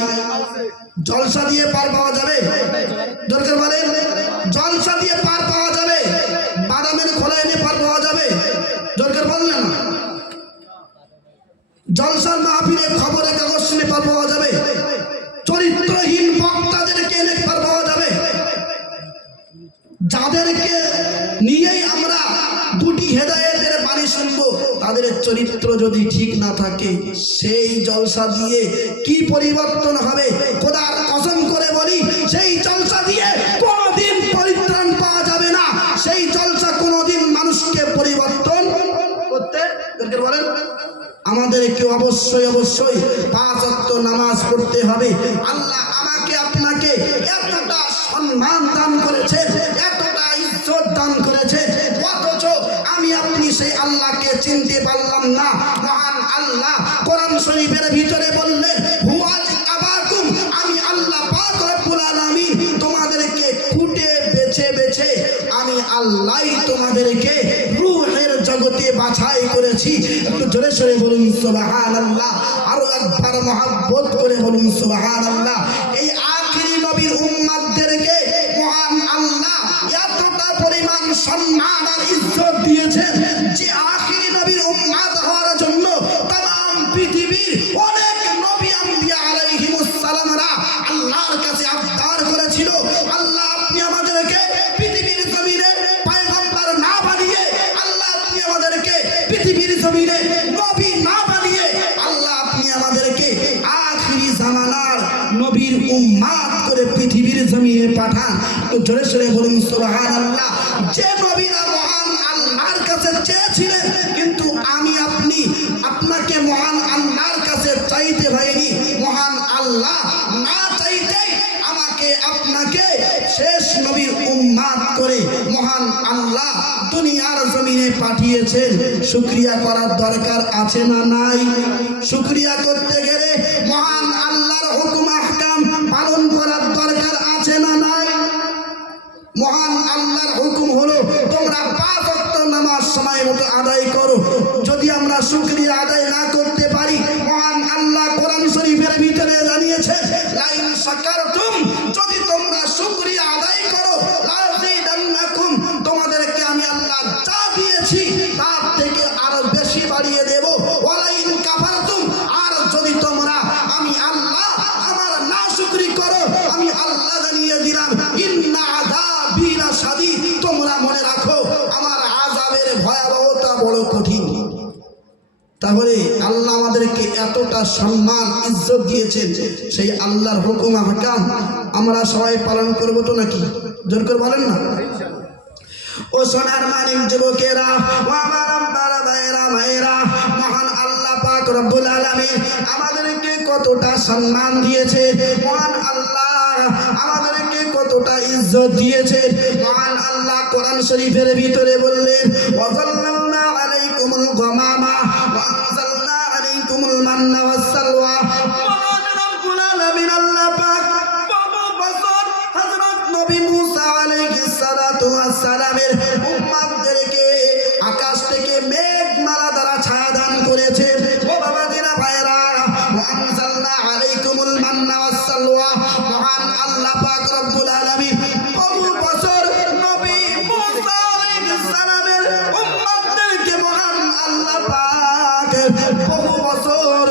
জলসা দিয়ে পার পাওয়া যাবে? দরকার বলেন, জলসা দিয়ে পার পাওয়া যাবে? বাদামের খোলা এনে পার পাওয়া যাবে? দরকার বললেন না। জলসার মাহফিলে খবরে কাগজ শুনে পার পাওয়া যাবে? চরিত্রহীন বক্তাদেরকে এনে পার পাওয়া যাবে? যাদেরকে নিয়েই আমরা দুটি হেদায়েতের বাণী শুনবো, তাদের চরিত্র যদি ঠিক না থাকে, সেই জলসা দিয়ে কি পরিবর্তন হবে? খোদার কসম করে বলি, সেই জলসা দিয়ে কোনোদিন পরিত্রাণ পাওয়া যাবে না। সেই জলসা কোনোদিন মানুষকে পরিবর্তন করতে বলেন। আমাদেরকে অবশ্যই 5 ওয়াক্ত নামাজ পড়তে হবে। আল্লাহ আমাকে আপনাকে এতটা সম্মান দান করেছে, এতটা ইজ্জত দান করেছে, অথচ আমি আপনি সেই আল্লাহকে চিনতে পারলাম না। মহান আল্লাহ কোরআন শরীফের ভিতরে বললেন, হুয়াজ আবাকুম, আমি আল্লাহ পাক রব্বুল আলামিন তোমাদেরকে খুঁটে বেছে বেছে আমি আল্লাহই তোমাদেরকে রূহের জগতে বাছাই করেছি। একটু জোরে সরে বলুন সুবহানাল্লাহ, আরো একবার মহব্বত করে বলুন সুবহানাল্লাহ। এই আখিরি নবীর উম্মতদেরকে মহান আল্লাহ এতটা পরিমাণ সম্মান আর ইজ্জত দিয়েছেন যে আখিরি নবীর উম্মত হওয়ার জন্য तमाम পৃথিবীর অনেক নবী আম্বিয়া আলাইহিমুস সালামরা আল্লাহর কাছে আবদার করেছিল, আল্লাহ আপনি আমাদেরকে পৃথিবীর জমিনে পয়গম্বর না বানিয়ে, আল্লাহ আপনি আমাদেরকে পৃথিবীর জমিনে নবী না বানিয়ে, আল্লাহ আপনি আমাদেরকে আখিরি জামানার নবীর উম্মত করে পৃথিবীর জমিনে পাঠান। তো জোরে সরে বলুন সুবহানাল্লাহ। যে নবীরা মহান আল্লাহর কাছে চেয়েছিলেন, কিন্তু আমি আপনি আপনাকে মহান আল্লাহর কাছে চাইতে হয়নি। মহান আল্লাহ না চাইতেই আমাকে আপনাকে শেষ নবীর উম্মত করে মহান আল্লাহ দুনিয়ার জমিনে পাঠিয়েছেন। শুকরিয়া করার দরকার আছে না নাই? শুকরিয়া করতে গেলে মহান আল্লাহর হুকুম আহকাম পালন করার দরকার আছে না নাই? মহান আল্লাহর হুকুম হলো তোমরা 5 ওয়াক্ত নামাজ সময় মতো আদায় করো। যদি আমরা শুকরিয়া আদায় না করতে পারি, মহান আল্লাহ কোরআন শরীফের ভিতরে জানিয়েছে লাইন শাকারতুম, যদি তোমরা শুকরিয়া আদায় করো লাযিদান্নাকুম, তোমাদেরকে আমি আল্লাহ যা দিয়েছি তার থেকে আরো বেশি বাড়িয়ে দেব। ওয়ালাইন কাফারতুম, আর যদি তোমরা আমি আল্লাহ আমার নাশুকরি করো, আমি আল্লাহ জানিয়ে দিলাম ইন্না আযাবি লাশাদীদ, তোমরা মনে রাখো আমার আযাবের ভয়াবহতা বড় কঠিন। তাহলে আল্লাহ আমাদেরকে এতটা সম্মান ইজ্জত দিয়েছেন, সেই আল্লাহর হুকুম আহকাম আমরা সবাই পালন করব তো নাকি? জোর করে বলেন না। ও সোনার মানিক যুবকেরা, ও আমার আব্বার ভাইয়েরা ভাইয়েরা, মহান আল্লাহ পাক রব্বুল আলামিন আমাদেরকে কতটা সম্মান দিয়েছে, মহান আল্লাহ আমাদেরকে কতটা ইজ্জত দিয়েছে। মহান আল্লাহ কোরআন শরীফের ভিতরে বললেন ওয়াযাল্লালনা আলাইকুমুল গামামা ওয়া আনজালনা আলাইকুমুল মান্না ওয়াস সালওয়া। মহান রব্বুল আলামিন আল্লাহ পাক বছর হযরত নবী মুসা আলাইহিস সালাতু ওয়াস সালামের উম্মতদেরকে আকাশ থেকে মেঘমালা দ্বারা ছায়া দান করেছে। ও বাবাজিরা ভাইরা, ওয়া আনজালনা আলাইকুমুল মান্না ওয়াস সালওয়া, মহান আল্লাহ পাক রব্বুল আলামিন বহু বছর নবী মুসা আলাইহিস সালামের উম্মতদেরকে মহান আল্লাহ পাক বহু বছর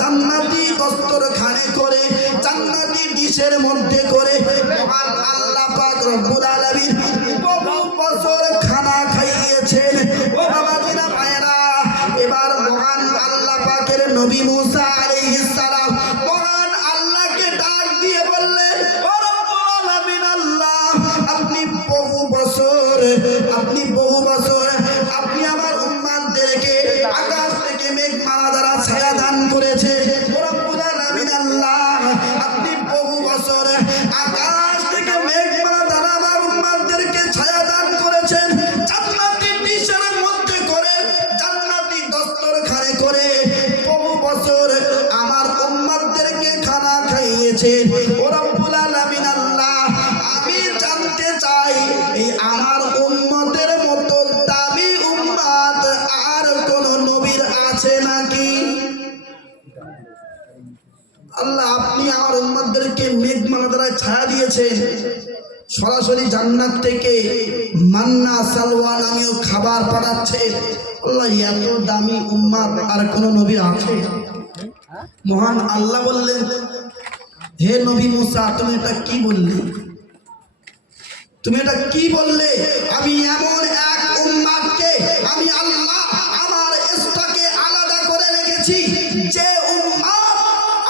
জান্নাতি দস্তরখানে করে, জান্নাতি ডিশের মধ্যে করে মহান আল্লাহ পাক রব্বুল আলামিন বহু বছর খানা খাইয়েছেন। ও বাবাজিরা ভাইরা, এবার মহান আল্লাহ পাকের নবী মুসা আলাইহিস সালাম মহান আল্লাহকে ডাক দিয়ে বললেন ও রব্বুল আলামিন আল্লাহ, আপনি বহু বছর আপনি আমার উম্মতদেরকে আকাশ থেকে মেঘমালা দ্বারা ছায়া দান করেছে। ও রব্বুল আলামিন আল্লাহ, আপনি বহু বছর আকাশ থেকে মেঘমালা দ্বারা আমার উম্মতদেরকে ছায়া দান করেছেন, জান্নাতি ডিশের মধ্যে করে, জান্নাতি দস্তরখানে করে বহু বছর আমার উম্মতদেরকে খানা খাইয়েছেন। ও রব্বুল আলামিন আল্লাহ, আমি জানতে চাই এই আমার উম্মতের মতো দামি উম্মত আর কোন নবীর আছে নাকি? আল্লাহ, আপনি আমার উম্মতদেরকে মেঘমালা দ্বারা ছায়া দিয়েছেন, সরাসরি জান্নাত থেকে মান্না সালওয়া নামীয় খাবার পাঠাচ্ছে। আল্লাহ, এত দামি উম্মত আর কোন নবী আছে? মহান আল্লাহ বললেন হে নবী মুসা, তুমি এটা কি বললে? আমি এমন এক উম্মতকে আমি আল্লাহ আমার ইসটাকে আলাদা করে রেখেছি, যে উম্মত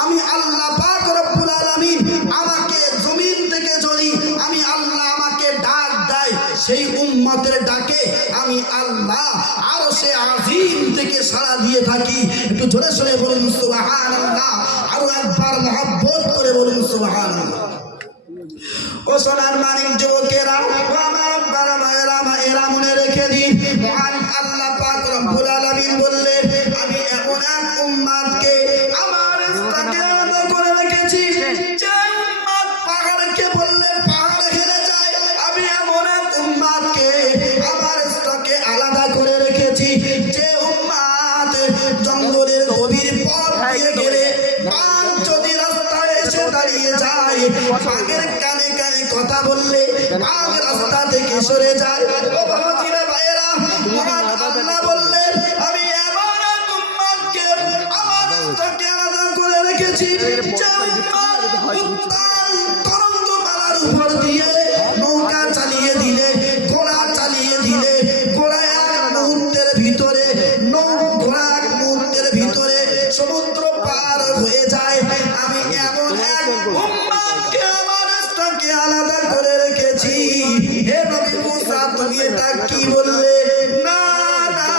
আমি আল্লাহ পাক রব্বুল আলামিন আমাকে জমিন থেকে যদি আমি আল্লাহ আমাকে ডাক দেয়, সেই উম্মতের ডাকে আমি আল্লাহ আরশে আজিম থেকে সাড়া দিয়ে থাকি। একটু জোরে সোরে বলুন সুবহানাল্লাহ, আরো একবার মহব্বত করে বলুন সুবহানাল্লাহ। ও সোনার মানিক যুবকেরা, ও আমার আব্বার ভাইয়েরা ভাইয়েরা, মনে রেখে দিন মহান আল্লাহ পাক রব্বুল আলামিন বললেন আমি এমন এক উম্মতকে আমার ইসলামকে আলাদা করে রেখেছি, যে উম্মত পাহাড়কে বললে পাহাড় হেরে যায়। আমি এমন এক উম্মতকে আমার ইসলামকে আলাদা করে রেখেছি, যে উম্মত জঙ্গলের গভীর পথ দিয়ে গেলে বাঘ যদি রাস্তায় এসে দাঁড়িয়ে যায়, বাঘের কানে কানে কথা বললে বাঘ রাস্তা থেকে সরে যায়। ও বাবাজিরা ভাইয়েরা, মহান আল্লাহ বললেন আমি এমন এক উম্মতকে আমার ইসলামকে আলাদা করে রেখেছি, যে উম্মত উত্তাল তরঙ্গমালার উপর দিয়ে নৌকা চালিয়ে দিলে, ঘোড়া চালিয়ে দিলে, ঘোড়া এক মুহূর্তের ভিতরে সমুদ্র পার হয়ে যায়। আমি এমন এক উম্মতকে আমার ইসলামকে আলাদা করে রেখেছি। হে নবী মুসা, তুমি এটা কি বললে? না না,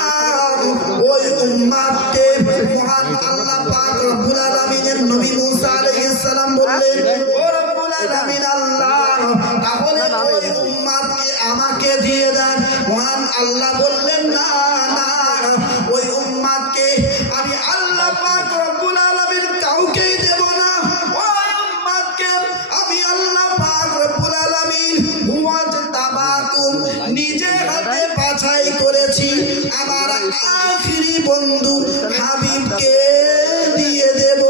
ওই উম্মতকে মহান আল্লাহ পাক রব্বুল আলামিনের নবী মুসা আলাইহিস সালাম বললেন ও রব্বুল আলামিন আল্লাহ, তাহলে ওই উম্মতকে আমাকে দিয়ে দেন। মহান আল্লাহ বললেন না না, ওই উম্মতকে আমি আল্লাহ পাক রব্বুল আলামিন কাউকেই দেব না। ওই উম্মতকে আমি আল্লাহ পাক রব্বুল আলামিন বন্ধু হাবিবকে দিয়ে দেব।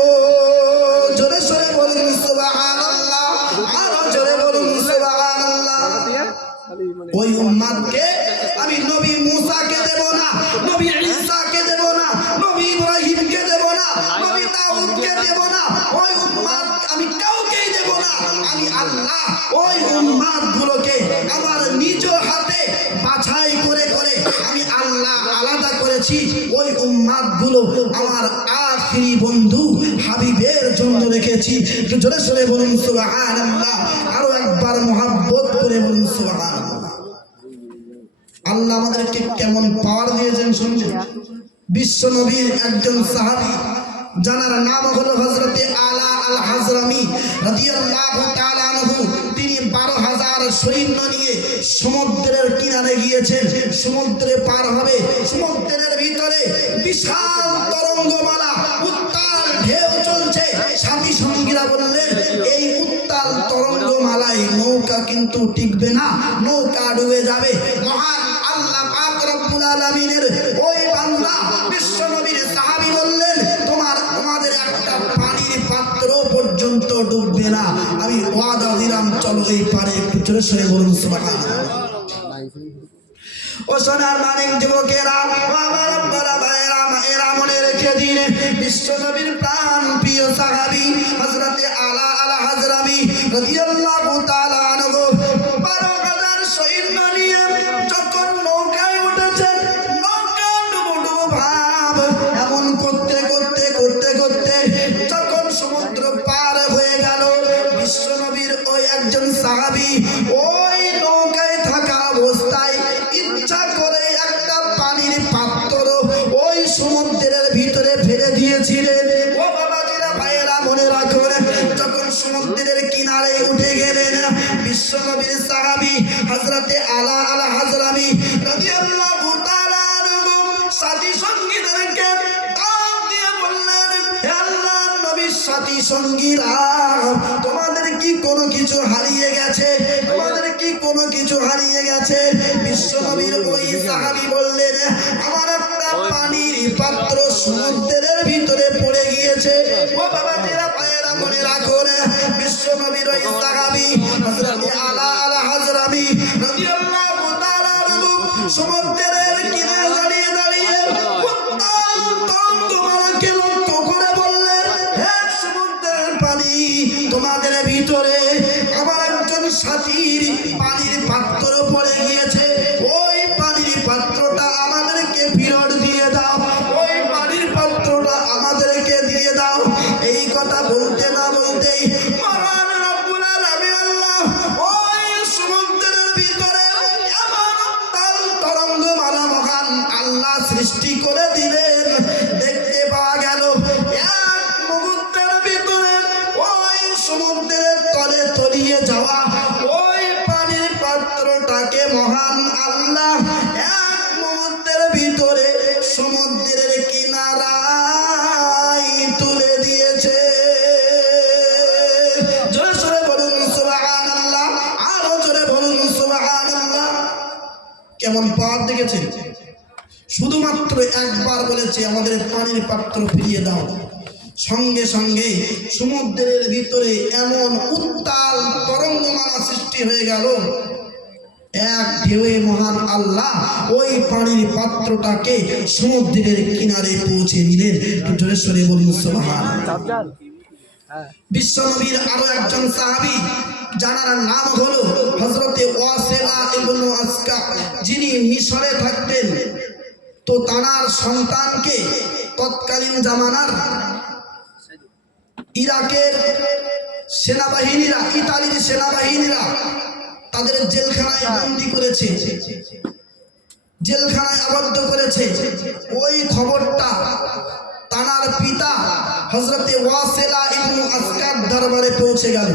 জোরে সরে বলুন সুবহানাল্লাহ, আরো জোরে বলুন সুবহানাল্লাহ। ওই উম্মতকে আমি নবী মুসাকে দেব না, নবী ঈসাকে দেব না, নবী ইব্রাহিমকে দেব না, নবী দাউদকে দেব না, ওই উম্মত আমি কাউকেই দেব না। আমি আল্লাহ ওই উম্মতগুলোকে আমার নিজ হাতে বাছাই করে করে আমি আল্লাহ আলাদা করেছি। ওই উম্মতগুলো আমার আখিরি বন্ধু হাবিবের জন্য রেখেছি। একটু জোরে সরে বলুন সুবহানাল্লাহ, আরো একবার মুহাব্বত করে বলুন সুবহানাল্লাহ। আল্লাহ আমাদেরকে কেমন পাওয়ার দিয়েছেন শুনছেন। বিশ্ব নবীর একজন সাহাবী যার নাম হলো হযরতে আলা আল হাজরামি রাদিয়াল্লাহু তাআলা আনহু, তিনি 12,000 সৈন্য নিয়ে সমুদ্রের কিনারে গিয়েছেন। সমুদ্রে পার হবে, সমুদ্রের ভিতরে বিশাল তরঙ্গমালা, উত্তাল ঢেউ চলছে। সাথী সঙ্গীরা বললেন এই উত্তাল তরঙ্গমালায় নৌকা কিন্তু টিকবে না, নৌকা ডুবে যাবে। মহান আল্লাহ পাক রব্বুল আলামিনের ওই বান্দা বিশ্ব নবীর সাহাবী বললেন তোমাদের একটা পানির পাত্র পর্যন্ত ডুববে না। আমি ওয়াদা দিলাম চলো এই পারে। একটু জোরে সরে বলুন সুবহানাল্লাহ। ও সোনার মানিক যুবকেরা, আমার আব্বারা ভাইয়েরা, এরা মনে রেখে দিন বিশ্ব নবীর প্রাণ প্রিয় সাহাবী হযরতে আলা আল হাজরামি রাদিয়াল্লাহু তাআলা আনহু 12,000 সৈন্য নিয়ে যখন নৌকায় উঠেছেন, নৌকা ডুবো ডুবো ভাব এমন করতে করতে করতে করতে যখন সমুদ্র পার হয়ে গেল, বিশ্ব নবীর ওই একজন সাহাবী ওই নৌকায় থাকা অবস্থায় ইচ্ছা করে একটা পানির পাত্র ওই সমুদ্রের ভিতরে ফেলে দিয়েছিলেন। ও বাবাজিরা ভাইয়েরা মনে রাখুন, যখন সমুদ্রের কিনারে উঠে গেলেন বিশ্ব নবীর সাহাবী হযরতে আলা আল হাজরামি রাদিয়াল্লাহু তাআলা আনহু সাথী সঙ্গীদেরকে ডাক দিয়ে বললেন, হে আল্লাহর নবীর সাথী সঙ্গীরা, তোমাদের কি কোনো কিছু হারিয়ে গেছে? তোমাদের কি কোনো কিছু হারিয়ে গেছে? বিশ্ব নবীর ওই সাহাবী বললেন, আমার একটা পানির পাত্র সমুদ্রের ভিতরে পড়ে গিয়েছে। ও বাবাজিরা ভাইয়েরা মনে রাখুন, বিশ্ব নবীর ওই সাহাবী হযরতে আলা আল হাজরামি রাদিয়াল্লাহু তাআলা আনহু সমুদ্রের কিনারে দাঁড়িয়ে দাঁড়িয়ে উত্তাল তরঙ্গমালাকে লক্ষ্য করে বললেন, হে সমুদ্রের পানি, তোমাদের ভিতরে আমার একজন সাথীর পানির পাত্র পড়ে গিয়েছে। ওই পানির পাত্রটা আমাদেরকে ফেরত দিয়ে দাও, ওই পানির পাত্রটা আমাদেরকে দিয়ে দাও। এই কথা বলতে না বলতেই মহান রব্বুল আলামিন আল্লাহ ওই সমুদ্রের ভিতরে এমন উত্তাল তরঙ্গমালা মহান আল্লাহ সৃষ্টি করে দিলেন। দেখতে পাওয়া গেল এক মুহূর্তের ভিতরে ওই সমুদ্রের তলে তলিয়ে যাওয়া ওই পানির পাত্রটাকে মহান আল্লাহ এক মুহূর্তের ভিতরে সমুদ্রের কিনারায় তুলে দিয়েছে। জোরে জোরে বলুন সুবহানাল্লাহ, আরো জোরে বলুন সুবহানাল্লাহ। কেমন পাওয়ার দেখেছেন? শুধুমাত্র একবার বলেছে আমাদের পানির পাত্র ফিরিয়ে দাও, সঙ্গে সঙ্গে সমুদ্রের ভিতরে এমন উত্তাল তরঙ্গমালা সৃষ্টি হয়ে গেল। এক ঢেউয়ে মহান আল্লাহ ওই পানির পাত্রটাকে সমুদ্রের কিনারে পৌঁছে দিলেন। জোরে সরে বলুন সুবহানাল্লাহ। বিশ্ব নবীর আরো একজন সাহাবী যার নাম হলো হযরতে ওয়াসিলা ইবনে আসকা, যিনি মিশরে থাকতেন। তো তার সন্তানকে তৎকালীন জামানার ইরাকের সেনাবাহিনীরা, ইতালির সেনাবাহিনীরা তাদের জেলখানায় বন্দী করেছে, জেলখানায় আবদ্ধ করেছে। ওই খবরটা তার পিতা হযরতে ওয়াসিলা ইবনে আসকার দরবারে পৌঁছে গেল।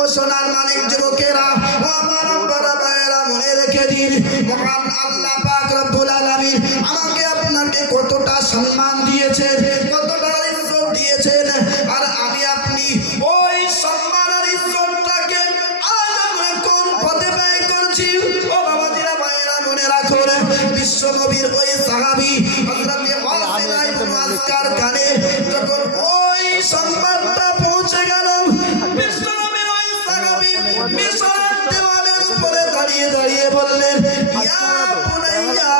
ও সোনার মানিক যুবকেরা, আমার আব্বারা ভাইয়েরা মনে রেখে দিন, মহান আল্লাহ পাক রব্বুল আলামিন আমাকে আপনাকে কতটা সম্মান দিয়েছেন, কতটা ইজ্জত দিয়েছেন, আর আমি আপনি ওই সম্মান আর ইজ্জতটাকে আজ আমরা কোন পথে ব্যয় করছি। ও বাবাজিরা ভাইয়েরা মনে রাখুন, বিশ্ব নবীর ওই সাহাবী হযরতে ওয়াসিলা ইবনে আসকার কানে যখন ওই সংবাদটা পৌঁছে গেল, বিশ্ব নবীর ওই সাহাবী মিশরের দেওয়ালের উপরে দাঁড়িয়ে দাঁড়িয়ে বললেন, ইয়া বুনাইয়া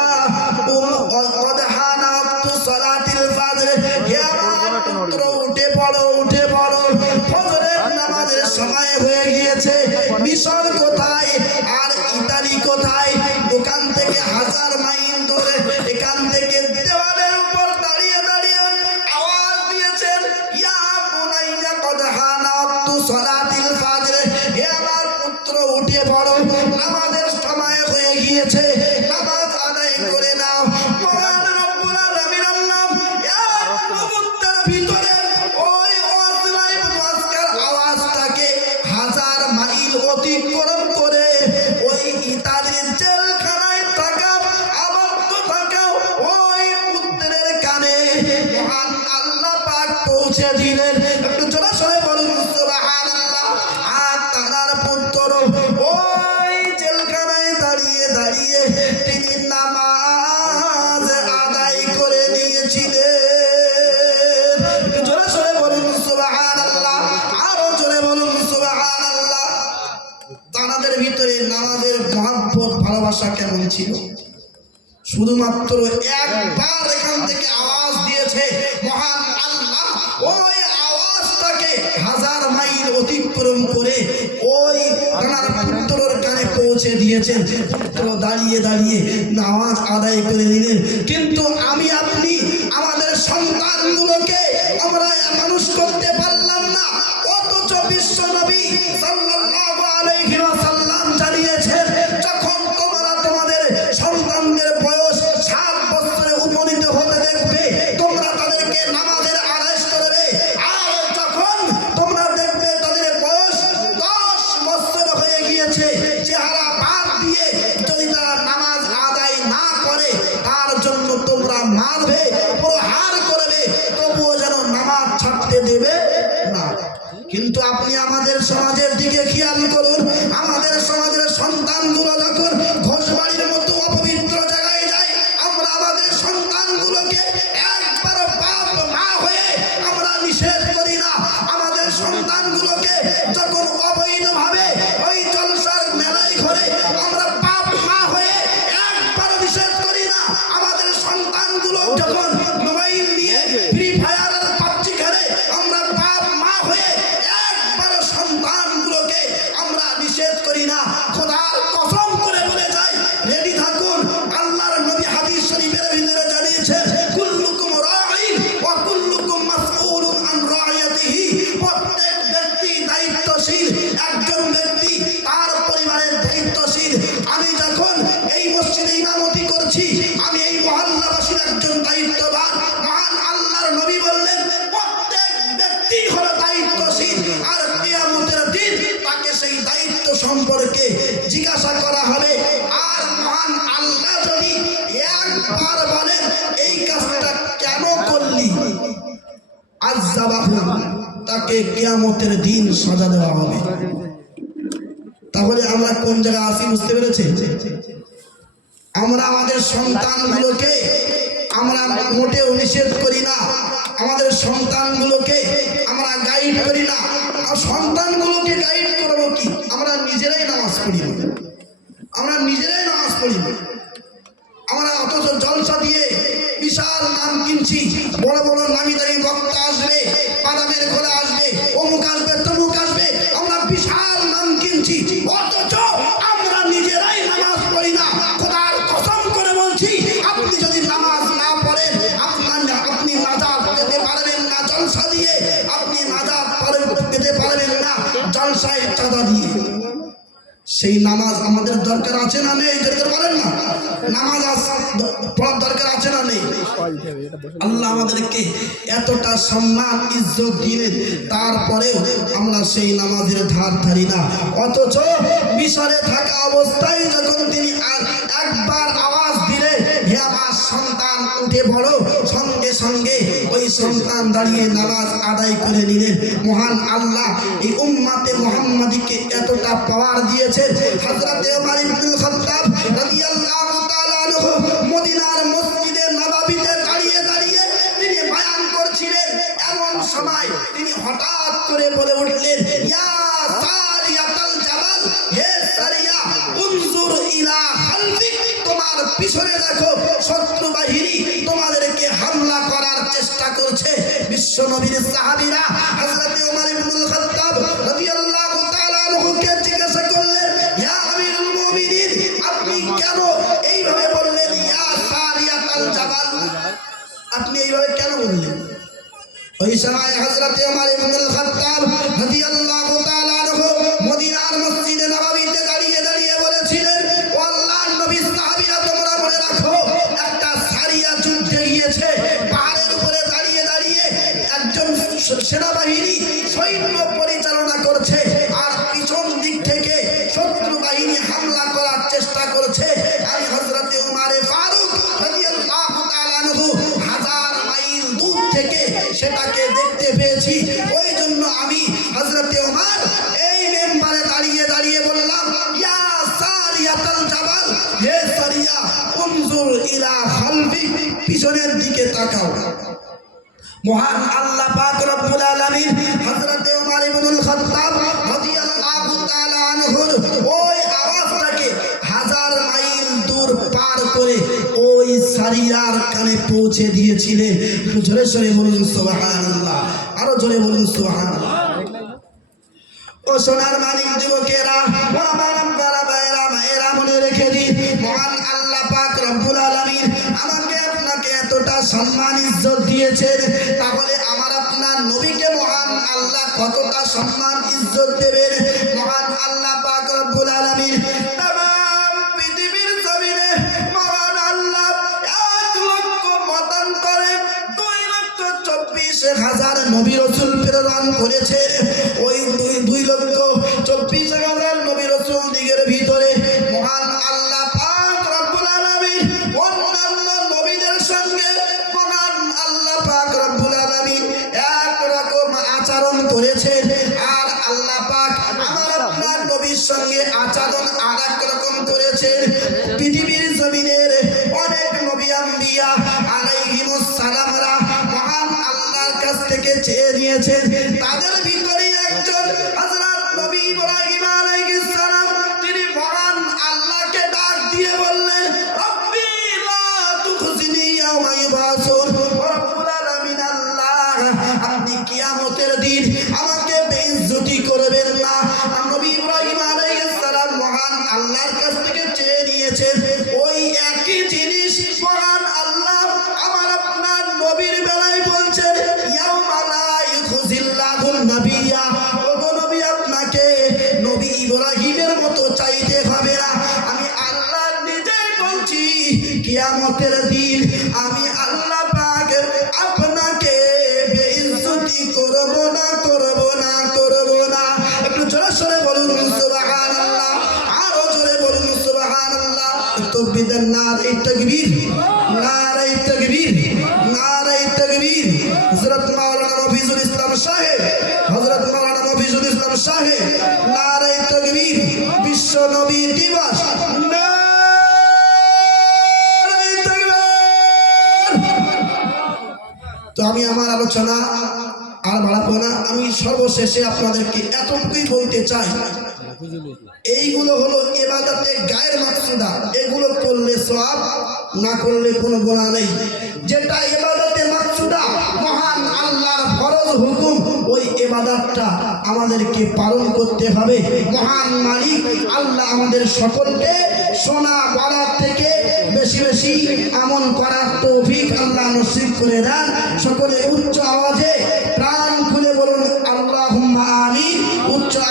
কদ হানা ওয়াক্তু সালাতিল ফাজর, হে আমার পুত্র উঠে পড়ো, উঠে পড়ো, ফজরের নামাজের সময় হয়ে গিয়েছে। মিশর কোথায় আর ইতালি কোথায়? দোকান থেকে 1000 মাইল দূরে, এখান থেকে দেওয়ালের উপর দাঁড়িয়ে দাঁড়িয়ে আওয়াজ দিয়েছেন, ইয়া বুনাইয়া কদ হানা ওয়াক্তু সালাতিল ফাজর, হে আমার পুত্র উঠে পড়ো, নামাজের সময় হয়ে গিয়েছে, নামাজ আদায় করে নাও। মহান রব্বুল আলামিন আল্লাহ এক মুহূর্তের ভিতরে ওই ওয়াসিলা ইবনে আসকার আওয়াজটাকে 1000 মাইল অতিক্রম করে ওই ইতালির জেলখানায় থাকা আবদ্ধ থাকা ওই পুত্রের কানে মহান আল্লাহ পাক পৌঁছে দিলেন। একটু জোরে সরে বলুন সুবহানাল্লাহ। আর তার পুত্র ওই জেলখানায় দাঁড়িয়ে দাঁড়িয়ে তিনি নামাজ আদায় করে নিয়েছিলেন। একটু জোরে সরে বলুন সুবহানাল্লাহ, আরো জোরে বলুন সুবহানাল্লাহ। তাদের ভিতরে নামাজের মহব্বত ভালোবাসা কেমন ছিল? শুধুমাত্র একবার এখান থেকে আওয়াজ দিয়েছে মহান আল্লাহ, ওই আওয়াজটাকে 1000 মাইল অতিক্রম করে ওই তার পুত্রের কানে পৌঁছে দিয়েছেন। পুত্র দাঁড়িয়ে দাঁড়িয়ে নামাজ আদায় করে নিলেন। কিন্তু আমি আপনি আমাদের সন্তানগুলোকে আমরা মানুষ করতে পারলাম না, অথচ বিশ্ব নবী সাল্লাল্লাহু আলাইহি ওয়াসাল্লাম জানিয়েছেন, যখন তোমরা তোমাদের সন্তানদের বয়স 7 বছরে উপনীত হতে দেখবে, তোমরা তাদেরকে নামাজের আদেশ করবে। আর যখন তোমরা দেখবে তাদের বয়স 10 বছর হয়ে গিয়েছে, চেহারা বাদ দিয়ে যদি তারা নামাজ আদায় না করে তার জন্য তোমরা মারবে, প্রহার করবে, তবুও যেন নামাজ ছাড়তে দেবে না। কিন্তু আপনি আমাদের সমাজের দিকে খেয়াল করুন, আমাদের সমাজের সন্তানগুলো যখন ঘোষবাড়ির মতো অপবিত্র জায়গায় যায়, আমরা আমাদের সন্তানগুলোকে একবার বাপ মা হয়ে আমরা নিষেধ করি না। আমাদের সন্তানগুলোকে যখন অবৈধভাবে ওই জলসার মেলায় ঘরে আমরা বাপ মা হয়ে একবার নিষেধ করি না। আমাদের সন্তানগুলো যখন মোবাইল নিয়ে ফ্রি ফায়ারের পাবজি খেলে আমরা বাপ মা হয়ে একবার সন্তানগুলোকে আমরা নিষেধ করি না। খোদার কসম করে বলে যায়, রেডি থাকুন। আল্লাহর নবী হাদিস শরীফের ভিতরে জানিয়েছেন, কুল্লুকুম রাঈন ওয়া কুল্লুকুম মাসউলুন আন রাইয়াতিহি। প্রত্যেক ব্যক্তি দায়িত্বশীল, একজন ব্যক্তি তার পরিবারের দায়িত্বশীল। আমি যখন এই মসজিদে ইমামতি করছি, আমি এই মহল্লাবাসীর একজন দায়িত্ববান। মহান আল্লাহর নবী বললেন, প্রত্যেক ব্যক্তি হলো দায়িত্বশীল, আর কিয়ামতের দিন তাকে সেই দায়িত্ব সম্পর্কে জিজ্ঞাসা করা হবে। আর মহান আল্লাহ যদি একবার বলেন এই কাজটা কেন করলি, আযাবাহু, তাকে কিয়ামতের দিন সাজা দেওয়া হবে। তাহলে আমরা কোন জায়গায় আছি বুঝতে পেরেছেন? আমরা আমাদের সন্তানগুলোকে আমরা মোটেও নিষেধ করি না, আমাদের সন্তানগুলোকে আমরা গাইড করি না। আর সন্তানগুলোকে গাইড করবো কি? আমরা নিজেরাই নামাজ পড়ি না, আমরা নিজেরাই নামাজ পড়ি না। আমরা অথচ জলসা দিয়ে বিশাল নাম কিনছি, বড় বড় নামি দামি বক্তা আসবে, বাদামের খোলা আসবে, অমুক আসবে, তমুক আসবে, আমরা বিশাল নাম কিনছি, অথচ আমরা নিজেরাই নামাজ পড়ি না। খোদার কসম করে বলছি, আপনি যদি নামাজ না পড়েন আপনি নাজাত পেতে পারবেন না জলসা দিয়ে, আপনি নাজাত পেতে পারবেন না জলসায় চাঁদা দিয়ে। সেই নামাজ আমাদের দরকার আছে না নেই? দরকার বলেন না, নামাজ পড়ার দরকার আছে না নেই? আল্লাহ আমাদেরকে এতটা সম্মান ইজ্জত দিলেন, তারপরেও আমরা সেই নামাজের ধার ধারি না। অথচ মিশরে থাকা অবস্থায় যখন তিনি একবার আওয়াজ দিলেন, হে আমার সন্তান উঠে পড়ো, সঙ্গে সঙ্গে ওই সন্তান দাঁড়িয়ে নামাজ আদায় করে নিলেন। মহান আল্লাহ এই উম্মাতে মুহাম্মাদীকে এতটা পাওয়ার দিয়েছেন। হযরত ওমর ইবনে খাত্তাব রাদিয়াল্লাহু তাআলা আনহু মদিনা পিছনে দেখো শত্রু বাহিনী তোমাদেরকে হামলা করার চেষ্টা করছে। বিশ্ব নবীর সাহাবীরা হযরত ওমর ইবনুল খাত্তাব রাদিয়াল্লাহু তাআলা আনহুকে জিজ্ঞাসা করলেন, ইয়া আমিরুল মুমিনিন, আপনি কেন এইভাবে বললেন ইয়া সারিয়াতাল জাবাল? আপনি এইভাবে কেন বললেন? ওই সময় হযরত ওমর ইবনুল খাত্তাব রাদিয়াল্লাহু তাআলা আনহু মদিনার মসজিদে নববীতে দাঁড়িয়ে দাঁড়িয়ে বলেছিলেন, ও আল্লাহর নবী, সাহাবীরা তোমরা মনে রাখো, একটা সারিয়া যুদ্ধে গিয়েছে, পাহাড়ের উপরে দাঁড়িয়ে দাঁড়িয়ে একজন সেনাবাহিনী সৈন্য পরিচালনা করছে, আর পিছন দিক থেকে শত্রু বাহিনী হামলা করার চেষ্টা করছে। আমি হযরত ওমর ফারুক রাদিয়াল্লাহু তাআলা আনহু হাজার মাইল দূর থেকে সেটাকে দেখতে পেয়েছি। ওই জন্য আমি হযরত ওমর এই মেম্বারে দাঁড়িয়ে দাঁড়িয়ে বললাম, ইয়া সারিয়াতাল জাবাল, হে সারিয়া, উনজুর ইলা খালফি, পিছনের দিকে তাকাও। মহান আল্লাহ পাক রব্বুল আলামিন হযরত ওমর ইবনুল খাত্তাব রাদিয়াল্লাহু তাআলা আনহুর ওই আওয়াজটাকে হাজার মাইল দূর পার করে ওই সারিয়ার কানে পৌঁছে দিয়েছিলেন। জোরে জোরে বলুন সুবহানাল্লাহ, আরো জোরে বলুন সুবহানাল্লাহ। ও সোনার মালিক যুবকেরা, ও আমার আপনারা ভাইয়েরা, মায়েরা, মনে রেখে দিন, মহান আল্লাহ পাক রব্বুল আলামিন আমাকে আপনাকে এতটা সম্মান ইজ্জত দিয়েছেন, তাহলে আমার আপনার নবীকে মহান আল্লাহ কতটা সম্মান ইজ্জত দেবেন? মহান আল্লাহ পাক রব্বুল আলামিন তাম পৃথিবীর জমিনে মহান আল্লাহ 1,24,000 নবী রাসূল প্রেরণ করেছেন। ওই 2,24,000 নবী রাসূল দিগের ভিতরে মহান আল্লাহ পাক রব্বুল আলামিন অন্যান্য নবীদের সঙ্গে মহান আল্লাহ পাক রব্বুল আলামিন একরকম আচরণ করেছেন, আর আল্লাহ পাক আমার আপনার নবীর সঙ্গে আচরণ আরেক রকম করেছেন। পৃথিবীর জমিনের অনেক নবী আম্বিয়া আলাইহিমুস সালামরা মহান আল্লাহর কাছ থেকে চেয়ে নিয়েছেন। তাদের ভিতরে একজন হযরত নবী ইব্রাহিম আলাইহিস সালাম, তিনি মহান আল্লাহকে ডাক দিয়ে বললেন, রব্বি লা তুখজিনি ইয়াওমা ইউবাসুন, রব্বুল আলামিন আল্লাহ, আপনি কিয়ামতের দিন আমাকে বেইজ্জতি করবেন না। নবী ইব্রাহিম আলাইহিস সালাম মহান আল্লাহর কাছ থেকে চেয়ে নিয়েছেন। ওই একই জিনিস মহান আল্লাহ আমার আপনার নবীর বেলায় বলছেন, ইয়াউমা লা ইউখজিল্লাহুন নাবিয়্যা, ওগো নবী, আপনাকে নবী ইব্রাহিমের মতো চাইতে হবে না। আমি আল্লাহ নিজেই বলছি, কিয়ামতের দিন আমি আল্লাহ পাক আপনাকে বেইজ্জতি করব না, করব না, করব না। একটু জোরে সরে বলুন সুবহানাল্লাহ, আরো জোরে বলুন সুবহানাল্লাহ। তাকবীর, নারে তাকবীর, নারে তাকবীর, নারে তাকবীর। হযরত মাওলানা মফিজুল ইসলাম সাহেব, হযরত মাওলানা মফিজুল ইসলাম সাহেব, নারে তাকবীর। বিশ্ব নবী দিবস, নারে তাকবীর। তো আমি আমার আলোচনা আর বাড়াবো না, আমি সর্বশেষে আপনাদেরকে এতটুকুই বলতে চাই, এইগুলো হলো ইবাদতে গায়ের মাকসুদা, এগুলো করলে সওয়াব, না করলে কোনো গুনাহ নেই। যেটা ইবাদতে মাকসুদা, মহান আল্লাহর ফরজ হুকুম, ওই ইবাদতটা আমাদেরকে পালন করতে হবে। মহান মালিক আল্লাহ আমাদের সকলকে শোনা বলার থেকে বেশি বেশি আমল করার তৌফিক আল্লাহ নসিব করে দেন। সকলে উচ্চ আওয়াজে